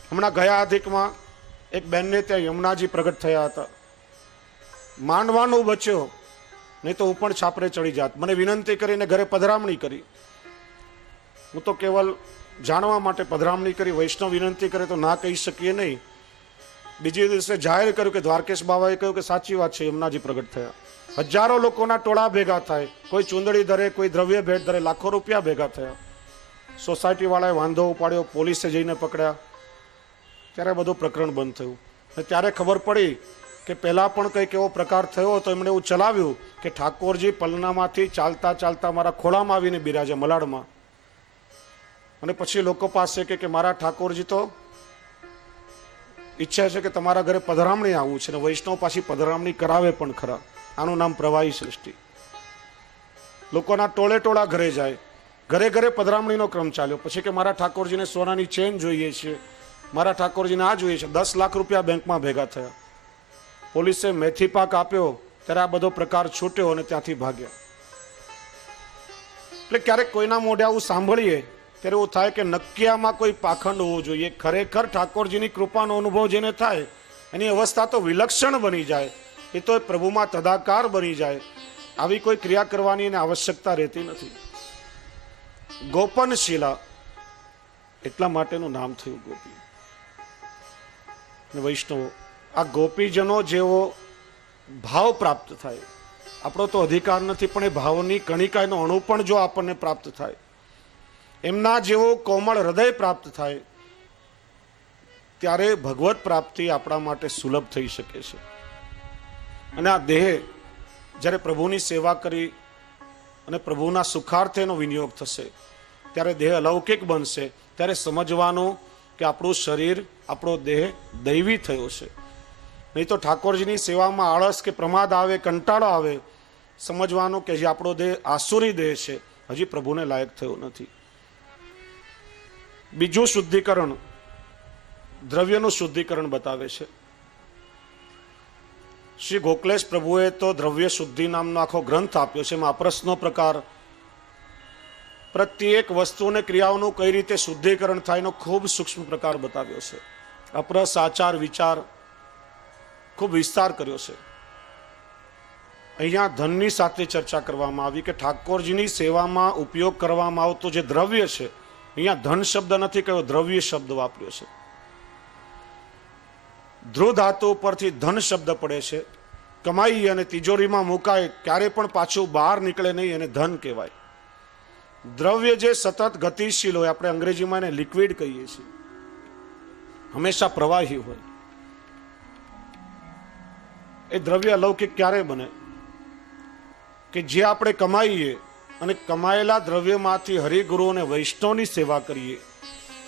હમણાં ગયા અધિકમાં એક બેનને ત્યાં યમુનાજી પ્રગટ થયા હતા. માંડવાનું બચ્યો, નહીં તો હું પણ છાપરે ચડી જાત. મને વિનંતી કરીને ઘરે પધરામણી કરી. હું તો કેવલ જાણવા માટે પધરામણી કરી, વૈષ્ણવ વિનંતી કરે તો ના કહી શકીએ નહીં. બીજે દિવસે જાહેર કર્યું કે દ્વારકેશ બાબાએ કહ્યું કે સાચી વાત છે, યમુનાજી પ્રગટ થયા. હજારો લોકોના ટોળા ભેગા થાય, કોઈ ચૂંદડી ધરે, કોઈ દ્રવ્ય ભેટ ધરે, લાખો રૂપિયા ભેગા થયા. સોસાયટી વાળાએ વાંધો ઉપાડ્યો, પોલીસે જઈને પકડ્યા, ત્યારે બધું પ્રકરણ બંધ થયું. ત્યારે ખબર પડી કે પહેલા પણ કંઈક એવો પ્રકાર થયો તો એમણે એવું ચલાવ્યું કે ઠાકોરજી પલનામાંથી ચાલતા ચાલતા મારા ખોળામાં આવીને બિરાજે મલાડમાં. અને પછી લોકો પાસે કે મારા ઠાકોરજી તો ઈચ્છા છે કે તમારા ઘરે પધરામણી આવવું છે, ને વૈષ્ણવ પાછી પધરામણી કરાવે પણ ખરા. આનું નામ પ્રવાહી સૃષ્ટિ. લોકોના ટોળે ટોળા ઘરે જાય, ઘરે ઘરે પધરામણીનો ક્રમ ચાલ્યો. પછી કે મારા ઠાકોરજીને સોનાની ચેન જોઈએ છે, મારા ઠાકોરજીને આ જોઈએ છે. 10 લાખ રૂપિયા બેંકમાં ભેગા થયા. પોલીસે મેથી પાક આપ્યો ત્યારે આ બધો પ્રકાર છૂટ્યો અને ત્યાંથી ભાગ્યા. એટલે ક્યારેક કોઈના મોઢે આવું સાંભળીએ ત્યારે એવું થાય કે નક્કી આમાં કોઈ પાખંડ હોવો જોઈએ. ખરેખર ઠાકોરજીની કૃપાનો અનુભવ જેને થાય એની અવસ્થા તો વિલક્ષણ બની જાય, એ તો પ્રભુમાં તદાકાર બની જાય. આવી કોઈ ક્રિયા કરવાની એને આવશ્યકતા રહેતી નથી. ગોપનશીલા એટલા માટેનું નામ થયું ગોપી. વૈષ્ણવો, આ ગોપીજનો જેવો ભાવ પ્રાપ્ત થાય, આપણો તો અધિકાર નથી, પણ એ ભાવની કણિકાનો અણુ પણ જો આપણને પ્રાપ્ત થાય, એમના જેવો કોમળ હૃદય પ્રાપ્ત થાય, ત્યારે ભગવત પ્રાપ્તિ આપણા માટે સુલભ થઈ શકે છે. અને આ દેહ જ્યારે પ્રભુની સેવા કરી અને પ્રભુના સુખાર્થે એનો વિનિયોગ થશે, ત્યારે દેહ અલૌકિક બનશે. ત્યારે સમજવાનું કે આપણું શરીર, આપણો દેહ દૈવી થયો છે. નહીં તો ઠાકોરજીની સેવામાં આળસ કે પ્રમાદ આવે, કંટાળો આવે, સમજવાનું કે જે આપણો દેહ આસુરી દેહ છે, હજી પ્રભુને લાયક થયો નથી. બીજું શુદ્ધિકરણ દ્રવ્યનું શુદ્ધિકરણ બતાવે છે. શ્રી ગોકલેશ પ્રભુએ તો દ્રવ્ય શુદ્ધિ નામનો આખો ગ્રંથ આપ્યો છે. એમાં અપરસનો પ્રકાર, પ્રત્યેક વસ્તુને ક્રિયાઓનું કઈ રીતે શુદ્ધિકરણ થાય એનો ખૂબ સૂક્ષ્મ પ્રકાર બતાવ્યો છે. અપરસ, આચાર, વિચાર ખૂબ વિસ્તાર કર્યો છે. અહીંયા ધનની સાથે ચર્ચા કરવામાં આવી કે ઠાકોરજીની સેવામાં ઉપયોગ કરવામાં આવતો જે દ્રવ્ય છે, અહીંયા ધન શબ્દ નથી કહ્યો, દ્રવ્ય શબ્દ વાપર્યો છે. ધ્રુવ ધાતુ પરથી ધન શબ્દ પડે છે. કમાઈ અને તિજોરીમાં મુકાય, ક્યારે પણ પાછું બહાર નીકળે નહીં, એને ધન કહેવાય. દ્રવ્ય જે સતત ગતિશીલ હોય, આપણે અંગ્રેજીમાં એને લિક્વિડ કહીએ છીએ, હંમેશા પ્રવાહી હોય, એ દ્રવ્ય અલૌકિક ક્યારે બને કે જે આપણે કમાઈએ અને કમાયેલા દ્રવ્યમાંથી હરિગુરુ અને વૈષ્ણવની સેવા કરીએ,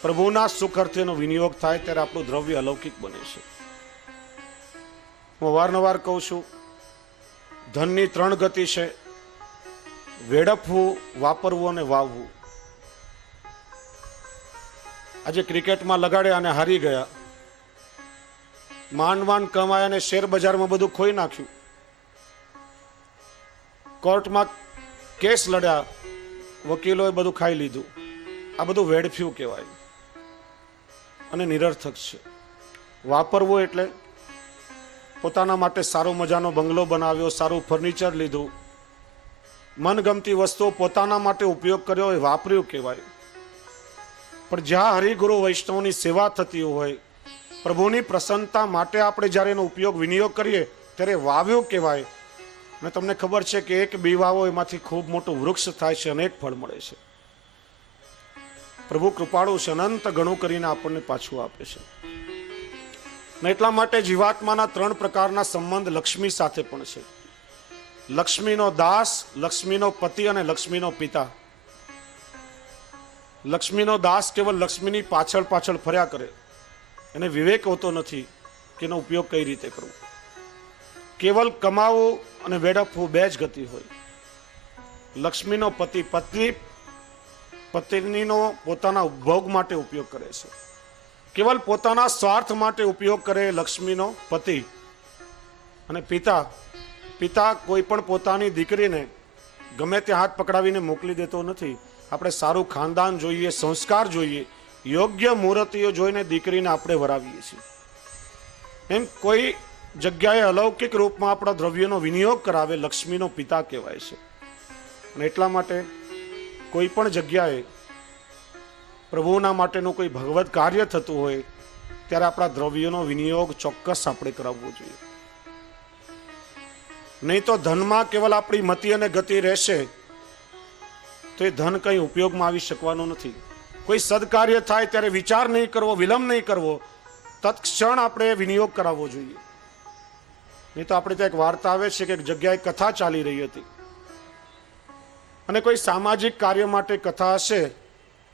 પ્રભુના સુખ અર્થેનો વિનિયોગ થાય, ત્યારે આપણું દ્રવ્ય અલૌકિક બને છે. હું અવારનવાર કહું છું, ધનની 3 ગતિ છે: વેડફવું, વાપરવું અને વાવવું. આજે ક્રિકેટમાં લગાડ્યા અને હારી ગયા, માંડ કમાય અને શેર બજારમાં બધું ખોઈ નાખ્યું, કોર્ટમાં કેસ લડ્યા, વકીલોએ બધું ખાઈ લીધું. આ બધું વેડફ્યું કહેવાય અને નિરર્થક છે. વાપરવું એટલે પોતાના માટે સારો મજાનો બંગલો બનાવ્યો, સારું ફર્નિચર લીધું, મનગમતી વસ્તુઓ પોતાના માટે ઉપયોગ કર્યો, એ વાપર્યું કહેવાય. પણ જ્યાં હરિગુરુ વૈષ્ણવની સેવા થતી હોય, પ્રભુની પ્રસન્નતા માટે આપણે જ્યારે એનો ઉપયોગ વિનિયોગ કરીએ, ત્યારે વાવ્યું કહેવાય. અને તમને ખબર છે કે એક બી વાવો, એમાંથી ખૂબ મોટું વૃક્ષ થાય છે, અનેક ફળ મળે છે. પ્રભુ કૃપાળુ છે, અનંત ગણું કરીને આપણને પાછું આપે છે. ને એટલા માટે જીવાત્માના 3 પ્રકારના સંબંધ લક્ષ્મી સાથે પણ છે: લક્ષ્મીનો દાસ, લક્ષ્મીનો પતિ અને લક્ષ્મીનો પિતા. લક્ષ્મીનો દાસ કેવલ લક્ષ્મીની પાછળ પાછળ ફર્યા કરે, એને વિવેક હોતો નથી કે એનો ઉપયોગ કઈ રીતે કરવો. કેવલ કમાવું અને વેડફવું 2 જ ગતિ હોય. લક્ષ્મીનો પતિ, પત્નીનો પોતાના ઉપભોગ માટે ઉપયોગ કરે છે, કેવલ પોતાના સ્વાર્થ માટે ઉપયોગ કરે લક્ષ્મીનો પતિ. અને પિતા કોઈ પણ પોતાની દીકરીને ગમે તે હાથ પકડાવીને મોકલી દેતો નથી. આપણે સારું ખાનદાન જોઈએ, સંસ્કાર જોઈએ, યોગ્ય મૂર્તિઓ જોઈને દીકરીને આપણે વરાવીએ છીએ. એમ કોઈ જગ્યાએ અલૌકિક રૂપમાં આપણા દ્રવ્યનો વિનિયોગ કરાવે, લક્ષ્મીનો પિતા કહેવાય છે. અને એટલા માટે કોઈ પણ જગ્યાએ પ્રભુના માટેનું કોઈ ભગવત કાર્ય થતું હોય, ત્યારે આપણા દ્રવ્યનો વિનિયોગ ચોક્કસ આપણે કરાવવો જોઈએ. નહીં તો ધનમાં કેવલ આપણી મતિ અને ગતિ રહેશે તો એ ધન કંઈ ઉપયોગમાં આવી શકવાનું નથી. કોઈ સદકાર્ય થાય ત્યારે વિચાર નહીં કરવો, વિલંબ નહીં કરવો, તત્ક્ષણ આપણે વિનિયોગ કરાવવો જોઈએ. નહીં તો આપણે ત્યાં એક વાર્તા આવે છે કે એક જગ્યાએ કથા ચાલી રહી હતી અને કોઈ સામાજિક કાર્ય માટે કથા હશે,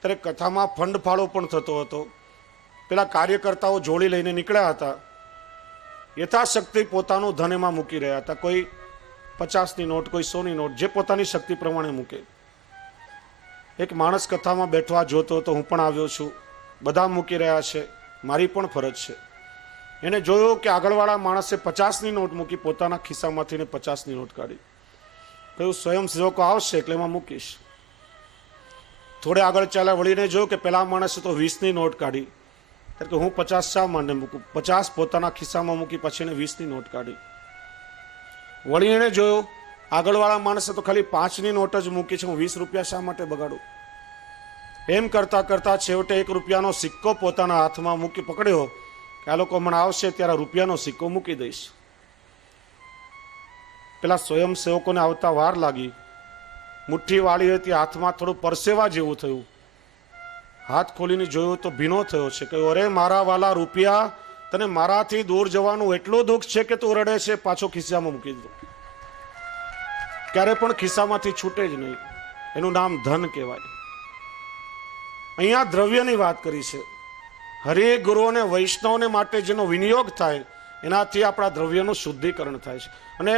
ત્યારે કથામાં ફંડ ફાળો પણ થતો હતો. પેલા કાર્યકર્તાઓ જોડી લઈને નીકળ્યા હતા, યથાશક્તિ પોતાનું ધન એમાં મૂકી રહ્યા હતા. કોઈ 50ની નોટ, કોઈ 100ની નોટ, જે પોતાની શક્તિ પ્રમાણે મૂકે. એક માણસ કથામાં બેઠવા જોતો હતો, હું પણ આવ્યો છું, બધા મૂકી રહ્યા છે, મારી પણ ફરજ છે. એને જોયું કે આગળવાળા માણસે 50ની નોટ મૂકી, પોતાના ખિસ્સામાંથી 50ની નોટ કાઢી. કહ્યું સ્વયંસેવકો આવશે એટલે એમાં મૂકીશ. થોડે આગળ ચાલ્યા, વળીને જોયું કે પેલા માણસે તો 20ની નોટ કાઢી, ત્યારે કે હું 50 શા માટે મૂકું, 50 પોતાના ખિસ્સામાં મૂકી પછી એને 20ની નોટ કાઢી. વળીને જોયું આગળવાળા માણસે તો ખાલી 5ની નોટ જ મૂકી છે, હું 20 રૂપિયા શા માટે બગાડું. એમ કરતા કરતા છેવટે 1 રૂપિયાનો સિક્કો પોતાના હાથમાં મૂકી પકડ્યો કે આ લોકો મને આવશે ત્યારે રૂપિયાનો સિક્કો મૂકી દઈશ. પેલા સ્વયંસેવકોને આવતા વાર લાગી, મુઠ્ઠી વાળી હતી, હાથમાં થોડું પરસેવા જેવું થયું. હાથ ખોલીને જોયું તો ભીનો થયો છે. કહ્યું, અરે મારા વાલા રૂપિયા, તને મારાથી દૂર જવાનું એટલું દુઃખ છે કે તું રડે છે, પાછો ખિસ્સામાં મૂકી દો. ક્યારે પણ ખિસ્સામાંથી છૂટે જ નહીં. એનું નામ ધન કહેવાય. અહીંયા દ્રવ્યની વાત કરી છે. હરે ગુરુ અને વૈષ્ણવને માટે જેનો વિનિયોગ થાય એનાથી આપણા દ્રવ્યનું શુદ્ધિકરણ થાય છે. અને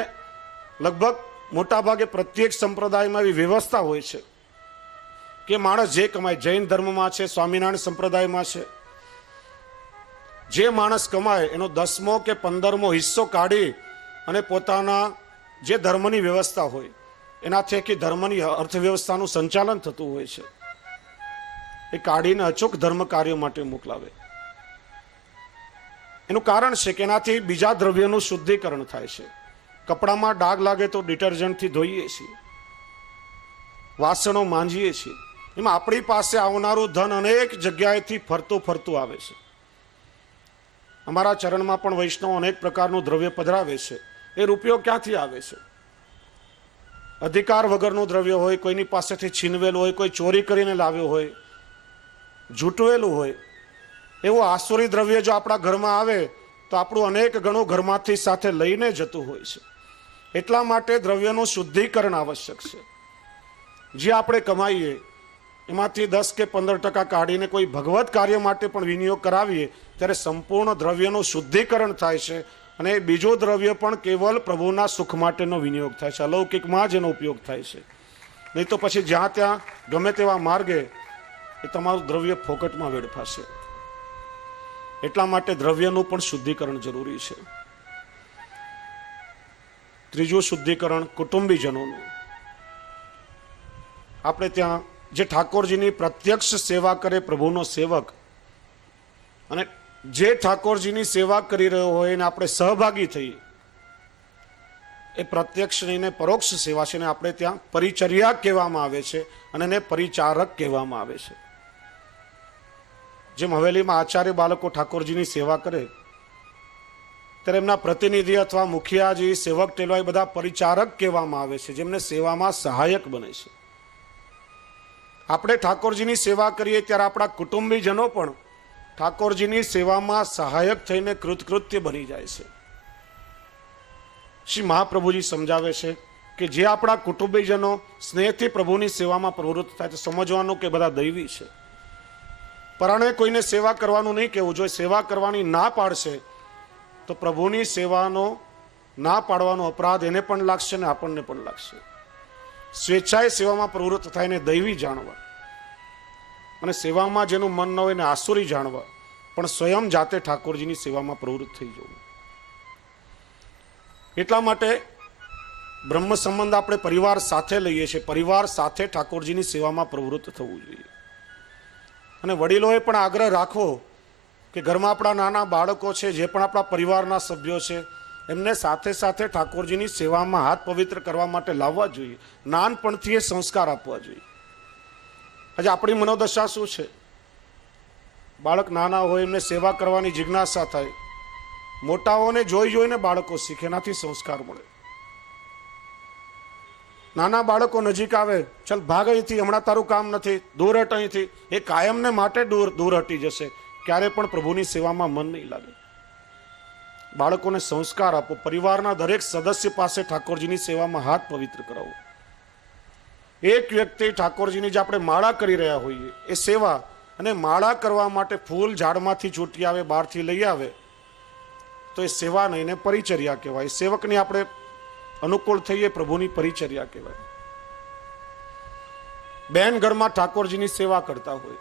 લગભગ મોટા ભાગે પ્રત્યેક સંપ્રદાયમાં એવી વ્યવસ્થા હોય છે કે માણસ જે કમાય, જૈન ધર્મમાં છે, સ્વામિનારાયણ સંપ્રદાયમાં છે, જે માણસ કમાય એનો 10મો કે 15મો હિસ્સો કાઢી અને પોતાના જે ધર્મની વ્યવસ્થા હોય એનાથી આખી ધર્મની અર્થવ્યવસ્થાનું સંચાલન થતું હોય છે. એ કાઢીને અચૂક ધર્મ કાર્ય માટે મોકલાવે. એનું કારણ છે કે એનાથી બીજા દ્રવ્યનું શુદ્ધિકરણ થાય છે. કપડામાં ડાઘ લાગે તો ડિટર્જન્ટથી ધોઈએ છીએ, વાસણો માંજીએ છીએ. એમાં આપણી પાસે આવનારું ધન અનેક જગ્યાએથી ફરતું ફરતું આવે છે. અમારા ચરણમાં પણ વૈષ્ણવ અનેક પ્રકારનું દ્રવ્ય પધરાવે છે. એ રૂપિયો ક્યાંથી આવે છે? અધિકાર વગરનું દ્રવ્ય હોય, કોઈની પાસેથી છીનવેલું હોય, કોઈ ચોરી કરીને લાવ્યો હોય, જૂટવેલું હોય, એવું આસુરી દ્રવ્ય જો આપણા ઘરમાં આવે તો આપણું અનેક ગણું ઘરમાંથી સાથે લઈને જતું હોય છે. એટલા માટે દ્રવ્યનું શુદ્ધિકરણ આવશ્યક છે. જે આપણે કમાઈએ એમાંથી 10 કે 15% કાઢીને કોઈ ભગવત કાર્ય માટે પણ વિનિયોગ કરાવીએ ત્યારે સંપૂર્ણ દ્રવ્યનું શુદ્ધિકરણ થાય છે. અને બીજો દ્રવ્ય પણ કેવલ પ્રભુના સુખ માટેનો વિનિયોગ થાય છે, અલૌકિકમાં જ એનો ઉપયોગ થાય છે. નહીં તો પછી જ્યાં ત્યાં ગમે તેવા માર્ગે એ તમારું દ્રવ્ય ફોકટમાં વેડફાશે. એટલા માટે દ્રવ્યનું પણ શુદ્ધિકરણ જરૂરી છે. ત્રીજું શુદ્ધિકરણ કુટુંબીજનોનું. આપણે ત્યાં જે ઠાકોરજીની પ્રત્યક્ષ સેવા કરે પ્રભુનો સેવક, અને જે ઠાકોરજીની સેવા કરી રહ્યો હોય એને આપણે સહભાગી થઈએ, એ પ્રત્યક્ષ નહીં પરોક્ષ સેવા છે. ને આપણે ત્યાં પરિચર્યા કહેવામાં આવે છે અને એને પરિચારક કહેવામાં આવે છે. જેમ હવેલીમાં આચાર્ય બાળકો ઠાકોરજીની સેવા કરે ત્યારે એમના પ્રતિનિધિ અથવા મુખિયાજી, સેવક ટેલવા, એ બધા પરિચારક કહેવામાં આવે છે, જેમને સેવામાં સહાયક બને છે. આપણે ઠાકોરજીની સેવા કરીએ ત્યારે આપણા કુટુંબીજનો પણ ઠાકોરજીની સેવામાં સહાયક થઈને કૃતકૃત્ય બની જાય છે. શ્રી મહાપ્રભુજી સમજાવે છે કે જે આપણા કુટુંબીજનો સ્નેહથી પ્રભુની સેવામાં પ્રવૃત્ત થાય તો સમજવાનું કે બધા દૈવી છે. પરાણે કોઈને સેવા કરવાનું નહીં કહેવું. જો સેવા કરવાની ના પાડશે તો પ્રભુની સેવાનો ના પાડવાનો અપરાધ એને પણ લાગશે ને આપણને પણ લાગશે. સ્વેચ્છાએ સેવામાં પ્રવૃત્ત થાય ને દૈવી જાણવા, અને સેવામાં જેનું મન ન હોય એને આસુરી જાણવા, પણ સ્વયં જાતે ઠાકોરજીની સેવામાં પ્રવૃત્ત થઈ જવું. એટલા માટે બ્રહ્મ સંબંધ આપણે પરિવાર સાથે લઈએ છીએ. પરિવાર સાથે ઠાકોરજીની સેવામાં પ્રવૃત્ત થવું જોઈએ. અને વડીલોએ પણ આગ્રહ રાખવો કે ઘરમાં આપણા નાના બાળકો છે, જે પણ આપણા પરિવારના સભ્યો છે, એમને સાથે સાથે ઠાકોરજીની સેવામાં હાથ પવિત્ર કરવા માટે લાવવા જોઈએ. નાનપણથી એ સંસ્કાર આપવા જોઈએ. આજે આપણી મનોદશા શું છે? બાળક નાના હોય એમને સેવા કરવાની જિજ્ઞાસા થાય, મોટાઓને જોઈ જોઈને બાળકો શીખે, એનાથી સંસ્કાર મળે. નાના બાળકો નજીક આવે, ચાલ ભાગ અહીંથી, હમણાં તારું કામ નથી, દૂર હટ અહીંથી, એ કાયમને માટે દૂર હટી જશે. ક્યારે પણ પ્રભુની સેવામાં મન નહીં લાગે. બાળકોને સંસ્કાર આપો. પરિવારના દરેક સદસ્ય પાસે ઠાકોરજીની સેવામાં હાથ પવિત્ર કરાવો. એક વ્યક્તિ ઠાકોરજીની જે આપણે માળા કરી રહ્યા હોઈએ એ સેવા, અને માળા કરવા માટે ફૂલ ઝાડમાંથી છૂટી આવે, બહારથી લઈ આવે, તો એ સેવા નહીં ને પરિચર્યા કહેવાય. સેવકની આપણે અનુકૂળ થઈએ, પ્રભુની પરિચર્યા કહેવાય. બેન ઘરમાં ઠાકોરજીની સેવા કરતા હોય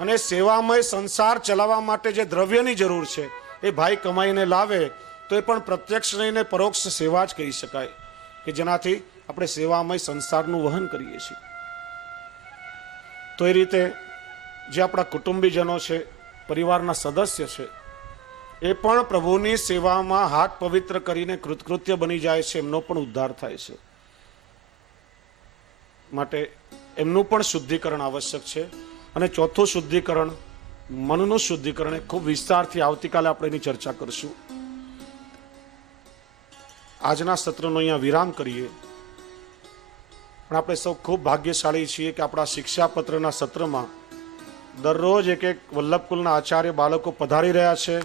અને સેવામય સંસાર ચલાવવા માટે જે દ્રવ્યની જરૂર છે એ ભાઈ કમાઈને લાવે તો એ પણ પ્રત્યક્ષ નહીં ને પરોક્ષ સેવા જ કહી શકાય, કે જેનાથી આપણે સેવામય સંસારનું વહન કરીએ છીએ. તો એ રીતે જે આપણા કુટુંબીજનો છે, પરિવારના સદસ્ય છે, એ પણ પ્રભુની સેવામાં હાથ પવિત્ર કરીને કૃતકૃત્ય બની જાય છે, એમનો પણ ઉદ્ધાર થાય છે. માટે એમનું પણ શુદ્ધિકરણ આવશ્યક છે. અને ચોથું શુદ્ધિકરણ, મનનું શુદ્ધિકરણ, એ ખૂબ વિસ્તારથી આવતીકાલે આપણે એની ચર્ચા કરશું. આજના સત્રનો અહીંયા વિરામ કરીએ. પણ આપણે સૌ ખૂબ ભાગ્યશાળી છીએ કે આપણા શિક્ષાપત્રના સત્રમાં દરરોજ એક એક વલ્લભકુલના આચાર્ય બાળકો પધારી રહ્યા છે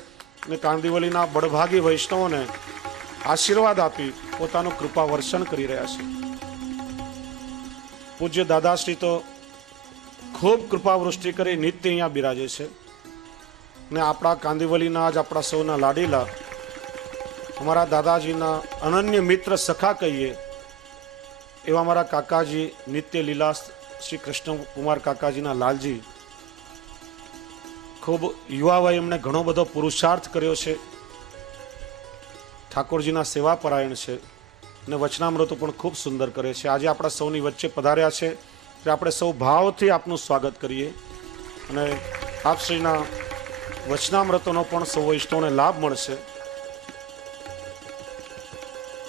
અને કાંદિવલીના બળભાગી વૈષ્ણવોને આશીર્વાદ આપી પોતાનું કૃપા વર્ષન કરી રહ્યા છે. પૂજ્ય દાદાશ્રી તો ખૂબ કૃપા વૃષ્ટિ કરી નિત્ય અહીંયા બિરાજે છે. ને આપણા કાંદિવલીના જ આપણા સૌના લાડીલા, અમારા દાદાજીના અનન્ય મિત્ર સખા કહીએ એવા અમારા કાકાજી નિત્ય લીલા શ્રી કૃષ્ણ કુમાર કાકાજીના લાલજી ખૂબ યુવા વયે એમણે ઘણો બધો પુરુષાર્થ કર્યો છે. ઠાકોરજીના સેવા પરાયણ છે અને વચનામૃતો પણ ખૂબ સુંદર કરે છે. આજે આપણા સૌની વચ્ચે પધાર્યા છે એટલે આપણે સૌ ભાવથી આપનું સ્વાગત કરીએ અને આપ શ્રીના વચનામૃતોનો પણ સૌ વૈષ્ણવને લાભ મળશે.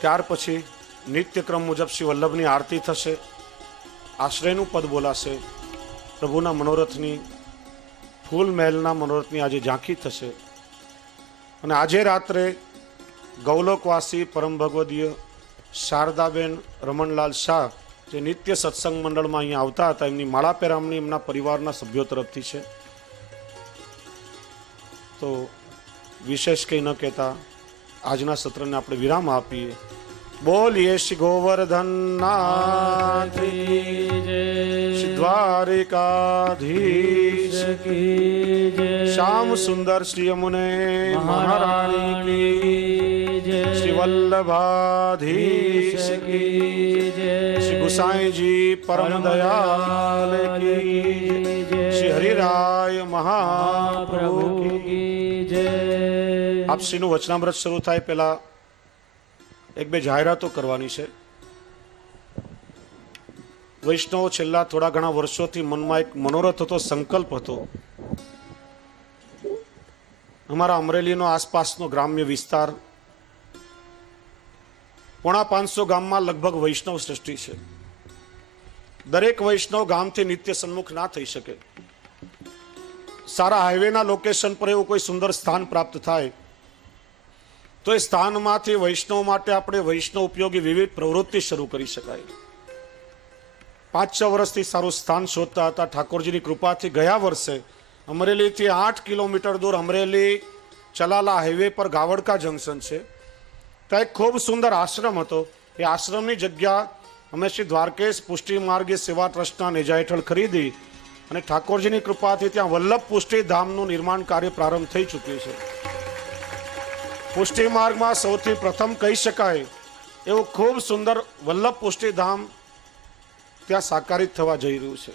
ત્યાર પછી નિત્યક્રમ મુજબ શ્રી વલ્લભની આરતી થશે, આશ્રયનું પદ બોલાશે, પ્રભુના મનોરથની, ફૂલ મહેલના મનોરથની આજે ઝાંખી થશે. અને આજે રાત્રે ગૌલોકવાસી પરમ ભગવદીય શારદાબેન રમણલાલ શાહ, જે નિત્ય સત્સંગ મંડળમાં અહીંયા આવતા હતા, એમની માળા પેરામણી એમના પરિવારના સભ્યો તરફથી છે. તો વિશેષ કંઈ ન કહેતા આજના સત્રને આપણે વિરામ આપીએ. બોલીએ શ્રી ગોવર્ધનનાથ શ્રી દ્વારિકાધીશ શ્યામ સુંદર શ્રી યમુને મહારાણી શ્રી વલ્લભાધીશ શ્રી ગુસાઈજી પરમ દયાલ શ્રી હરિરાય મહાપ્રભુ. આપ શ્રીનું વચનામૃત શરૂ થાય પહેલા એક બે જાહેરાતો કરવાની છે. વૈષ્ણવો છેલ્લા થોડા ઘણા વર્ષોથી મનમાં એક મનોરથ હતો, સંકલ્પ હતો. અમારા અમરેલીનો આસપાસનો ગ્રામ્ય વિસ્તાર 550 ગામમાં લગભગ વૈષ્ણવ સૃષ્ટિ છે. દરેક વૈષ્ણવ ગામથી નિત્ય સન્મુખ ના થઈ શકે. સારા હાઈવેના લોકેશન પર એવું કોઈ સુંદર સ્થાન પ્રાપ્ત થાય તો એ સ્થાનમાંથી વૈષ્ણવ માટે આપણે વૈષ્ણવ ઉપયોગી વિવિધ પ્રવૃત્તિ શરૂ કરી શકાય. 5-6 વર્ષથી સારું સ્થાન શોધતા હતા. ઠાકોરજીની કૃપાથી ગયા વર્ષે અમરેલીથી 8 કિલોમીટર દૂર અમરેલી ચલાલા હાઈવે પર ગાવડકા જંકશન છે, ત્યાં એક ખૂબ સુંદર આશ્રમ હતો. એ આશ્રમની જગ્યા અમે શ્રી દ્વારકેશ પુષ્ટિ માર્ગે સેવા ટ્રસ્ટના નેજા હેઠળ ખરીદી અને ઠાકોરજીની કૃપાથી ત્યાં વલ્લભ પુષ્ટિ ધામનું નિર્માણ કાર્ય પ્રારંભ થઈ ચૂક્યું છે. પુષ્ટિ માર્ગમાં સૌથી પ્રથમ કહી શકાય એવું ખૂબ સુંદર વલ્લભ પુષ્ટિ ધામ ત્યાં સાકારિત થવા જઈ રહ્યું છે.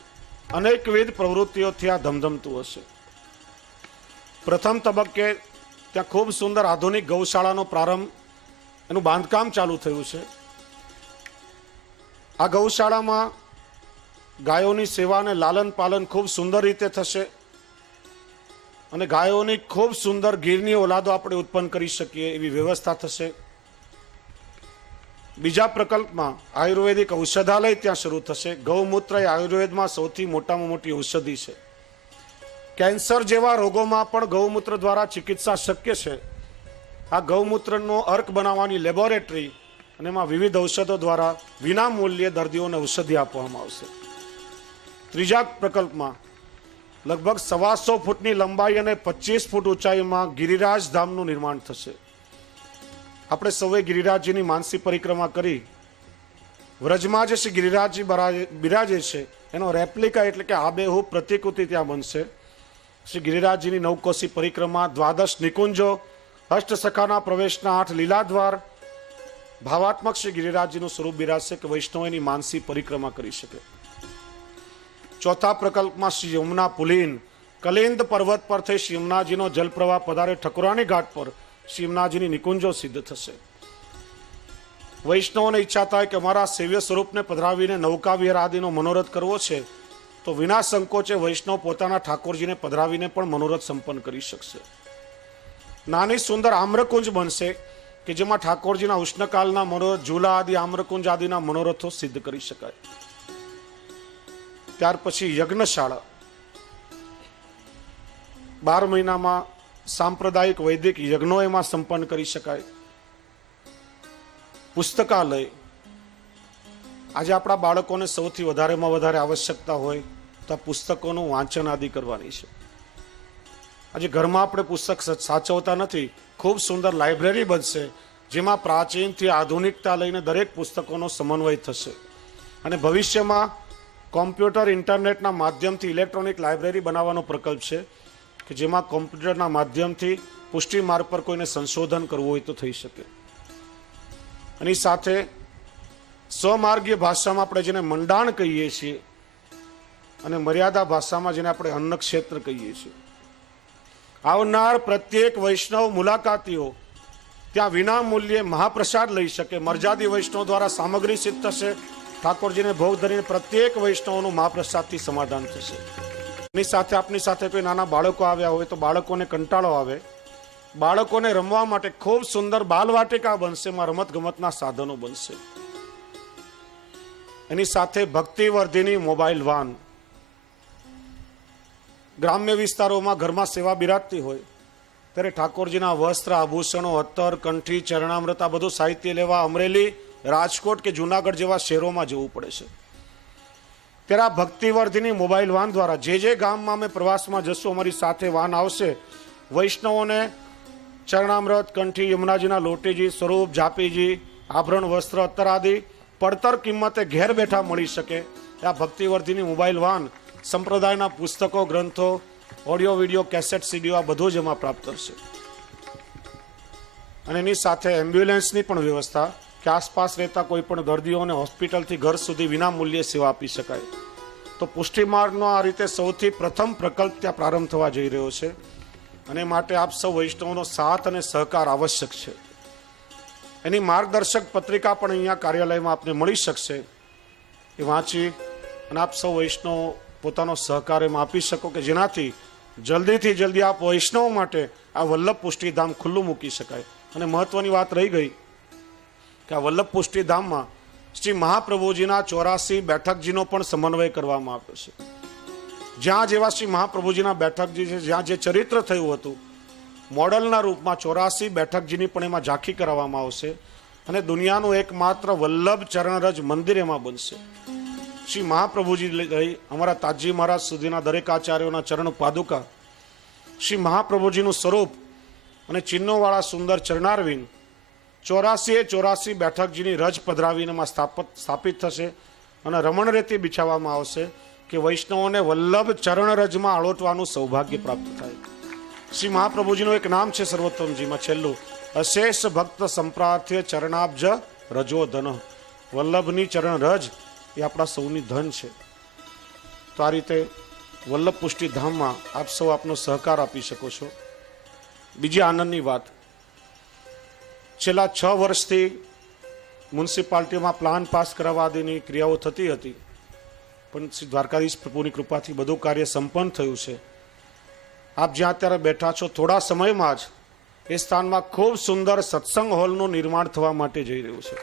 અનેકવિધ પ્રવૃત્તિઓ ત્યાં ધમધમતું હશે. પ્રથમ તબક્કે ત્યાં ખૂબ સુંદર આધુનિક ગૌશાળાનો પ્રારંભ, એનું બાંધકામ ચાલુ થયું છે. આ ગૌશાળામાં ગાયોની સેવા અને લાલન પાલન ખૂબ સુંદર રીતે થશે અને ગાયોની ખૂબ સુંદર ગીરની ઓલાદો આપણે ઉત્પન્ન કરી શકીએ એવી વ્યવસ્થા થશે. બીજા પ્રકલ્પમાં આયુર્વેદિક ઔષધાલય ત્યાં શરૂ થશે. ગૌમૂત્ર એ આયુર્વેદમાં સૌથી મોટામાં મોટી ઔષધિ છે. કેન્સર જેવા રોગોમાં પણ ગૌમૂત્ર દ્વારા ચિકિત્સા શક્ય છે. આ ગૌમૂત્રનો અર્ક બનાવવાની લેબોરેટરી અને એમાં વિવિધ ઔષધો દ્વારા વિના મૂલ્યે દર્દીઓને ઔષધિ આપવામાં આવશે. ત્રીજા પ્રકલ્પમાં લગભગ 125 ફૂટની લંબાઈ અને 25 ફૂટ ઊંચાઈમાં ગિરિરાજ ધામનું નિર્માણ થશે. આપણે સૌએ ગિરિરાજજીની માનસી પરિક્રમા કરી વ્રજમાં જે શ્રી ગિરિરાજજી બિરાજે છે એનો રેપ્લિકા એટલે કે આબેહૂબ પ્રતિકૃતિ ત્યાં બનશે. શ્રી ગિરિરાજજીની નવકોશી પરિક્રમા, 12 નિકુંજો, અષ્ટસખાના પ્રવેશના 8 લીલાદ્વાર, ભાવાત્મક શ્રી ગિરિરાજજીનું સ્વરૂપ બિરાજશે કે વૈષ્ણવની માનસી પરિક્રમા કરી શકે. ચોથા પ્રકલ્પમાં શ્રી યમુના પુલીન કલિંદ પર્વત પર થઈ શ્રી યમુનાજીનો જલપ્રવાહ પધારે ઠકુરાણી ઘાટ પર શ્રી યમુનાજીની નિકુંજો સિદ્ધ થશે. વૈષ્ણવોને ઈચ્છા થાય કે અમારા સેવ્ય સ્વરૂપને પધરાવીને નૌકા વિહાર આદિનો મનોરથ કરવો છે તો વિના સંકોચે વૈષ્ણવ પોતાના ઠાકોરજીને પધરાવીને પણ મનોરથ સંપન્ન કરી શકશે. નાની સુંદર આમ્રકુંજ બનશે કે જેમાં ઠાકોરજીના ઉષ્ણકાલના મનોરથ, ઝૂલા આદિ આમ્રકુંજ આદિના મનોરથો સિદ્ધ કરી શકાય. ત્યાર પછી યજ્ઞશાળા, 12 મહિનામાં સાંપ્રદાયિક વૈદિક યજ્ઞો એમાં સંપન્ન કરી શકાય. પુસ્તકાલય, આજે આપણા બાળકોને સૌથી વધારેમાં વધારે આવશ્યકતા હોય તો આ પુસ્તકોનું વાંચન આદિ કરવાની છે. આજે ઘરમાં આપણે પુસ્તક સાચવતા નથી, ખૂબ સુંદર લાઇબ્રેરી બનશે જેમાં પ્રાચીનથી આધુનિકતા લઈને દરેક પુસ્તકોનો સમન્વય થશે. અને ભવિષ્યમાં કોમ્પ્યુટર, ઇન્ટરનેટના માધ્યમથી ઇલેક્ટ્રોનિક લાઇબ્રેરી બનાવવાનો પ્રકલ્પ છે કે જેમાં કોમ્પ્યુટરના માધ્યમથી પુષ્ટિ માર્ગ પર કોઈને સંશોધન કરવું હોય તો થઈ શકે. એની સાથે સ્વમાર્ગીય ભાષામાં આપણે જેને મંડાણ કહીએ છીએ અને મર્યાદા ભાષામાં જેને આપણે અન્ન ક્ષેત્ર કહીએ છીએ, આવનાર પ્રત્યેક વૈષ્ણવ મુલાકાતીઓ ત્યાં વિના મૂલ્યે મહાપ્રસાદ લઈ શકે. મર્યાદી વૈષ્ણવ દ્વારા સામગ્રી સિદ્ધ થશે. ઠાકોરજીને ભોગ ધરીને પ્રત્યેક વૈષ્ણવનું મહાપ્રસાદથી સમાધાન થશે. એની સાથે આપની સાથે કોઈ નાના બાળકો આવ્યા હોય તો બાળકોને કંટાળો આવે, બાળકોને રમવા માટે ખૂબ સુંદર બાલવાટિકા બનશે, એમાં રમત ગમતના સાધનો બનશે. એની સાથે ભક્તિવર્ધિની મોબાઈલ વાન, ગ્રામ્ય વિસ્તારોમાં ઘરમાં સેવા બિરાજતી હોય ત્યારે ઠાકોરજીના વસ્ત્ર, આભૂષણો, અત્તર, કંઠી, ચરણામૃત આ બધું સાહિત્ય લેવા અમરેલી, રાજકોટ કે જુનાગઢ જેવા શહેરોમાં જવું પડે છે. ત્યારે આ ભક્તિવર્ધિની મોબાઈલ વાન દ્વારા જે ગામમાં અમે પ્રવાસમાં જશું અમારી સાથે વાન આવશે. વૈષ્ણવોને ચરણામૃત, કંઠી, યમુનાજીના લોટીજી, સ્વરૂપ, જાપીજી, આભરણ, વસ્ત્ર, અત્તર આદિ પડતર કિંમતે ઘેર બેઠા મળી શકે. આ ભક્તિવર્ધિની મોબાઈલ વાન સંપ્રદાયના પુસ્તકો, ગ્રંથો, ઓડિયો, વિડીયો, કેસેટ, સીડીઓ આ બધું જ એમાં પ્રાપ્ત થશે. અને એની સાથે એમ્બ્યુલન્સની પણ વ્યવસ્થા કે આસપાસ રહેતા કોઈ પણ દર્દીઓને હોસ્પિટલથી ઘર સુધી વિના મૂલ્યે સેવા આપી શકાય. તો પુષ્ટિ માર્ગનો આ રીતે સૌથી પ્રથમ પ્રકલ્પ ત્યાં પ્રારંભ થવા જઈ રહ્યો છે. અને માટે આપ સૌ વૈષ્ણવનો સાથ અને સહકાર આવશ્યક છે. એની માર્ગદર્શક પત્રિકા પણ અહીંયા કાર્યાલયમાં આપને મળી શકશે. એ વાંચી અને આપ સૌ વૈષ્ણવ પોતાનો સહકાર એમાં આપી શકો કે જેનાથી જલ્દીથી જલ્દી આપ વૈષ્ણવ માટે આ વલ્લભ પુષ્ટિધામ ખુલ્લું મૂકી શકાય. અને મહત્વની વાત રહી ગઈ કે આ વલ્લભ પુષ્ટિધામમાં શ્રી મહાપ્રભુજીના 84 બેઠકજીનો પણ સમન્વય કરવામાં આવ્યો છે. જ્યાં જેવા શ્રી મહાપ્રભુજીના બેઠકજી છે, જ્યાં જે ચરિત્ર થયું હતું મોડલના રૂપમાં 84 બેઠકજીની પણ એમાં ઝાંખી કરાવવામાં આવશે. અને દુનિયાનું એકમાત્ર વલ્લભ ચરણરજ મંદિર એમાં બનશે. શ્રી મહાપ્રભુજી લઈ અમારા તાજી મહારાજ સુધીના દરેક આચાર્યોના ચરણ પાદુકા, શ્રી મહાપ્રભુજીનું સ્વરૂપ અને ચિહ્નોવાળા સુંદર ચરણારવિંદ 84 બેઠકજીની રજ પધરાવીને એમાં સ્થાપિત થશે. અને રમણરેતી બિછાવવામાં આવશે કે વૈષ્ણવોને વલ્લભ ચરણરજમાં આળોટવાનું સૌભાગ્ય પ્રાપ્ત થાય. શ્રી મહાપ્રભુજીનું એક નામ છે સર્વોત્તમજીમાં છેલ્લું, અશેષ ભક્ત સંપ્રાર્થ્ય ચરણાબ્જ રજો ધન. વલ્લભની ચરણ રજ એ આપણા સૌની ધન છે. તો આ રીતે વલ્લભ પુષ્ટિ ધામમાં આપ સૌ આપનો સહકાર આપી શકો છો. બીજી આનંદની વાત, છેલ્લા 6 વર્ષથી મ્યુનિસિપાલિટીમાં પ્લાન પાસ કરાવવા આદિની ક્રિયાઓ થતી હતી, પણ શ્રી દ્વારકાધીશ પ્રભુની કૃપાથી બધું કાર્ય સંપન્ન થયું છે. આપ જ્યાં અત્યારે બેઠા છો થોડા સમયમાં જ એ સ્થાનમાં ખૂબ સુંદર સત્સંગ હોલનું નિર્માણ થવા માટે જઈ રહ્યું છે.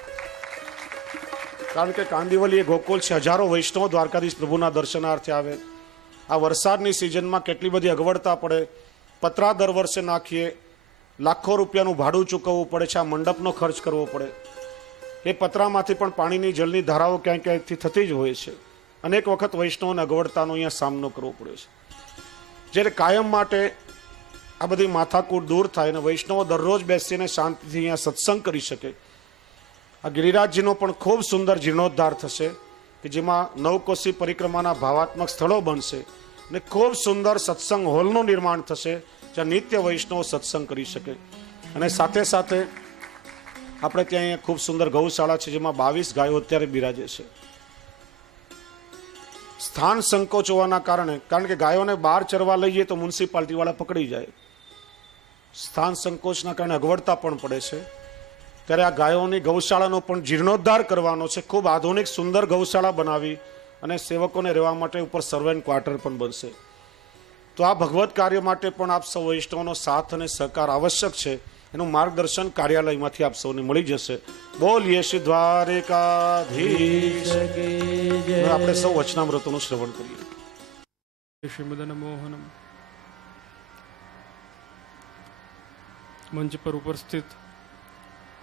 કારણ કે કાંદિવલી એ ગોકુલ છે, હજારો વૈષ્ણવ દ્વારકાધીશ પ્રભુના દર્શનાર્થે આવે. આ વરસાદની સિઝનમાં કેટલી બધી અગવડતા પડે, પતરા દર વર્ષે નાખીએ, લાખો રૂપિયાનું ભાડું ચૂકવવું પડે છે, આ મંડપનો ખર્ચ કરવો પડે. એ પતરામાંથી પણ પાણીની જળની ધારાઓ ક્યાંય ક્યાંયથી થતી જ હોય છે. અનેક વખત વૈષ્ણવોને અગવડતાનો અહીંયા સામનો કરવો પડ્યો છે. જ્યારે કાયમ માટે આ બધી માથાકૂટ દૂર થાય અને વૈષ્ણવો દરરોજ બેસીને શાંતિથી અહીંયા સત્સંગ કરી શકે, આ ગિરિરાજજીનો પણ ખૂબ સુંદર જીર્ણોદ્ધાર થશે કે જેમાં નવકોશી પરિક્રમાના ભાવાત્મક સ્થળો બનશે અને ખૂબ સુંદર સત્સંગ હોલનું નિર્માણ થશે જ્યાં નિત્ય વૈષ્ણવ સત્સંગ કરી શકે. અને સાથે સાથે આપણે ત્યાં અહીંયા ખૂબ સુંદર ગૌશાળા છે જેમાં 22 ગાયો અત્યારે બિરાજે છે. સ્થાન સંકોચ હોવાના કારણે, કારણ કે ગાયોને બહાર ચરવા લઈએ તો મ્યુનિસિપાલિટી વાળા પકડી જાય, સ્થાન સંકોચના કારણે અગવડતા પણ પડે છે. ત્યારે આ ગાયોની ગૌશાળાનો પણ જીર્ણોદ્ધાર કરવાનો છે. ખૂબ આધુનિક સુંદર ગૌશાળા બનાવી અને સેવકોને રહેવા માટે ઉપર સર્વન્ટ ક્વાર્ટર પણ બનશે. તો આ ભગવત કાર્ય માટે પણ આપ સૌ વૈષ્ણવનો સાથ અને સહકાર આવશ્યક છે. એનું માર્ગદર્શન કાર્યાલયમાંથી આપ સૌને મળી જશે. બોલીએ શ્રી દ્વારિકાધીશ. આપણે સૌ વચનામૃતોનું શ્રવણ કરીએ. શ્રી મદન મોહનમ. મંચ પર ઉપસ્થિત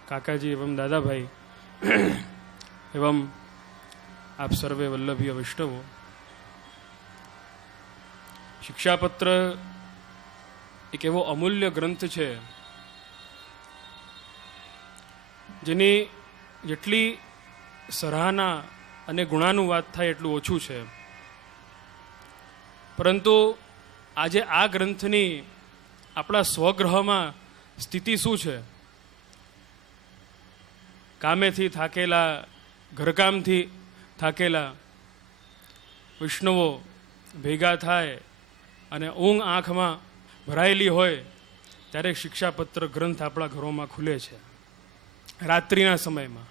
કાકાજી એવं દાદાભાઈ એवं આપ સર્વે વલ્લભીય વૈષ્ણવો, શિક્ષાપત્ર એક એવો અમૂલ્ય ગ્રંથ છે જેની જેટલી સરાહના અને ગુણાનુવાદ થાય એટલું ઓછું છે. પરંતુ આજે આ ગ્રંથની આપણા સ્વગ્રહમાં સ્થિતિ શું છે? કામેથી થાકેલા, ઘરકામથી થાકેલા વૈષ્ણવો ભેગા થાય અને ઊંઘ આંખમાં ભરાયેલી હોય ત્યારે શિક્ષાપત્ર ગ્રંથ આપણા ઘરોમાં ખુલે છે રાત્રિના સમયમાં.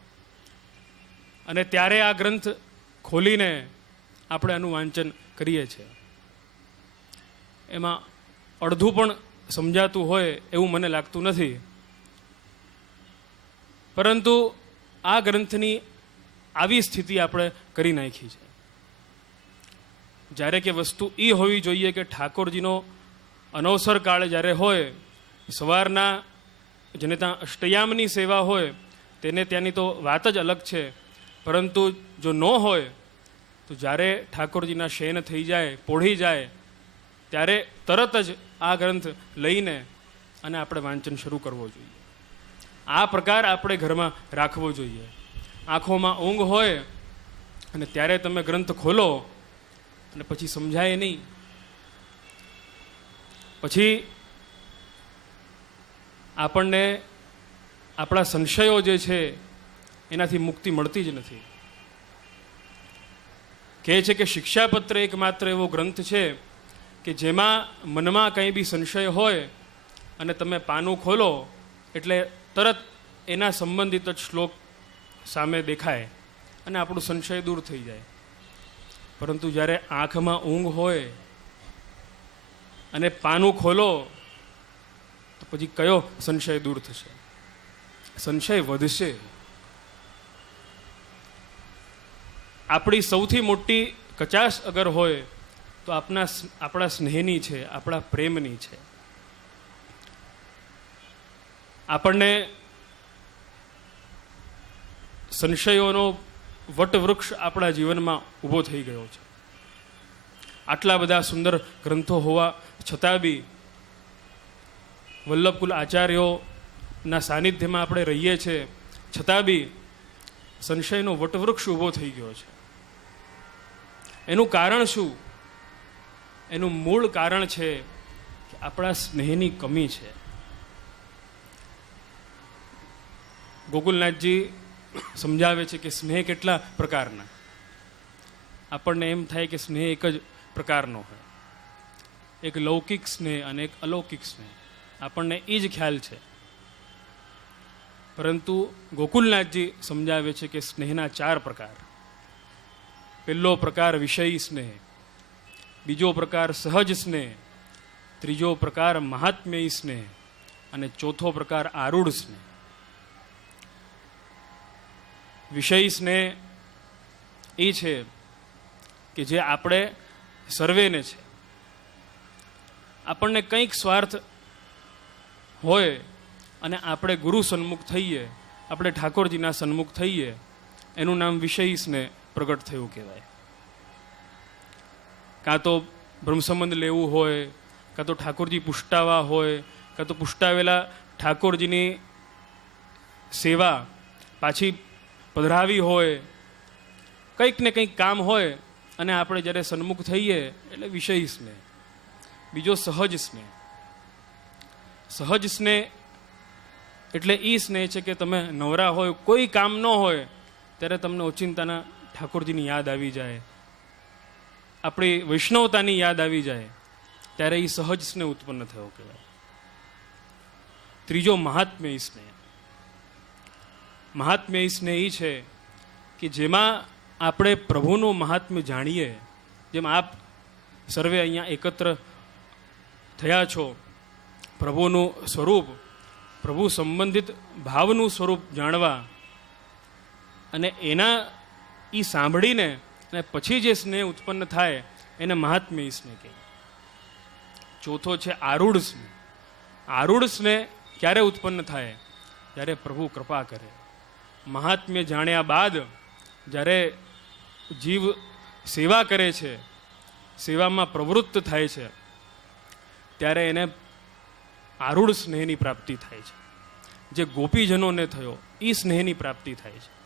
અને ત્યારે આ ગ્રંથ ખોલીને આપણે આનું વાંચન કરીએ છીએ. એમાં અડધું પણ સમજાતું હોય એવું મને લાગતું નથી. પરંતુ આ ગ્રંથની આવી સ્થિતિ આપણે કરી નાખી છે. જ્યારે કે વસ્તુ એ હોવી જોઈએ કે ઠાકોરજીનો અનવસર કાળ જ્યારે હોય, સવારના જેને ત્યાં અષ્ટયામની સેવા હોય તેને ત્યાંની તો વાત જ અલગ છે. પરંતુ જો ન હોય તો જ્યારે ઠાકોરજીના શયન થઈ જાય, પોઢી જાય, ત્યારે તરત જ આ ગ્રંથ લઈને અને આપણે વાંચન શરૂ કરવો જોઈએ. આ પ્રકાર આપણે ઘરમાં રાખવો જોઈએ. આંખોમાં ઊંઘ હોય અને ત્યારે તમે ગ્રંથ ખોલો અને પછી સમજાય નહીં. પછી આપણને આપણા સંશયો જે છે એનાથી મુક્તિ મળતી જ નથી. કહે છે કે શિક્ષાપત્ર એકમાત્ર એવો ગ્રંથ છે કે જેમાં મનમાં કંઈ બી સંશય હોય અને તમે પાનું ખોલો એટલે તરત એના સંબંધિત જ શ્લોક સામે દેખાય અને આપણું સંશય દૂર થઈ જાય. પરંતુ જ્યારે આંખમાં ઊંઘ હોય અને પાનું ખોલો તો પછી કયો સંશય દૂર થશે? સંશય વધશે. આપણી સૌથી મોટી કચાશ અગર હોય તો આપણા સ્નેહની છે, આપણા પ્રેમની છે. આપણને સંશયોનો વટવૃક્ષ આપણા જીવનમાં ઊભો થઈ ગયો છે. આટલા બધા સુંદર ગ્રંથો હોવા છતાં બી વલ્લભકુલ આચાર્યોના સાનિધ્યમાં આપણે રહીએ છીએ, છતાં બી સંશયનો વટવૃક્ષ ઊભો થઈ ગયો છે. એનું કારણ શું? એનું મૂળ કારણ છે કે આપણા સ્નેહની કમી છે. ગોકુલનાથજી સમજાવે છે કે સ્નેહ કેટલા પ્રકારના. આપણને એમ થાય કે સ્નેહ એક જ પ્રકારનો હોય, એક લૌકિક સ્નેહ અને એક અલૌકિક સ્નેહ. આપણને એ જ ખ્યાલ છે. પરંતુ ગોકુલનાથજી સમજાવે છે કે સ્નેહના 4 પ્રકાર. પહેલો પ્રકાર વિષયી સ્નેહ, બીજો પ્રકાર સહજ સ્નેહ, ત્રીજો પ્રકાર મહાત્મ્યયી સ્નેહ અને ચોથો પ્રકાર આરૂઢ સ્નેહ. વિષયી સ્નેહ એ છે કે જે આપણે સર્વેને છે. આપણને કંઈક સ્વાર્થ હોય અને આપણે ગુરુ સન્મુખ થઈએ, આપણે ઠાકોરજીના સન્મુખ થઈએ, એનું નામ વિષયી સ્નેહ પ્રગટ થયું કહેવાય. કાં તો બ્રહ્મસંબંધ લેવું હોય, કાં તો ઠાકોરજી પુષ્ટાવા હોય, કાં તો પુષ્ટાવેલા ઠાકોરજીની સેવા પાછી પધરાવી હોય, કંઈક ને કંઈક કામ હોય અને આપણે જ્યારે સન્મુખ થઈએ એટલે વિષયી સ્નેહ. બીજો સહજ સ્નેહ. સહજ સ્નેહ એટલે એ સ્નેહ છે કે તમે નવરા હોય, કોઈ કામ ન હોય ત્યારે તમને ઓચિંતાના ઠાકોરજીની યાદ આવી જાય, આપણી વૈષ્ણવતાની યાદ આવી જાય, ત્યારે એ સહજ સ્નેહ ઉત્પન્ન થયો કહેવાય. ત્રીજો મહાત્મ્યયી સ્નેહ. મહાત્મ્યયી સ્નેહ એ છે કે જેમાં આપણે પ્રભુનું મહાત્મ્ય જાણીએ, જેમ આપ સર્વે અહીંયા એકત્ર થયા છો, પ્રભુનું સ્વરૂપ, પ્રભુ સંબંધિત ભાવનું સ્વરૂપ જાણવા, અને એના એ સાંભળીને અને પછી જે સ્નેહ ઉત્પન્ન થાય એને મહાત્મ્ય સ્નેહ કહે. ચોથો છે આરૂઢ સ્નેહ. આરૂઢ સ્નેહ ક્યારે ઉત્પન્ન થાય? જ્યારે પ્રભુ કૃપા કરે. મહાત્મ્ય જાણ્યા બાદ જ્યારે જીવ સેવા કરે છે, સેવામાં પ્રવૃત્ત થાય છે, ત્યારે એને આરૂઢ સ્નેહની પ્રાપ્તિ થાય છે. જે ગોપીજનોને થયો એ સ્નેહની પ્રાપ્તિ થાય છે.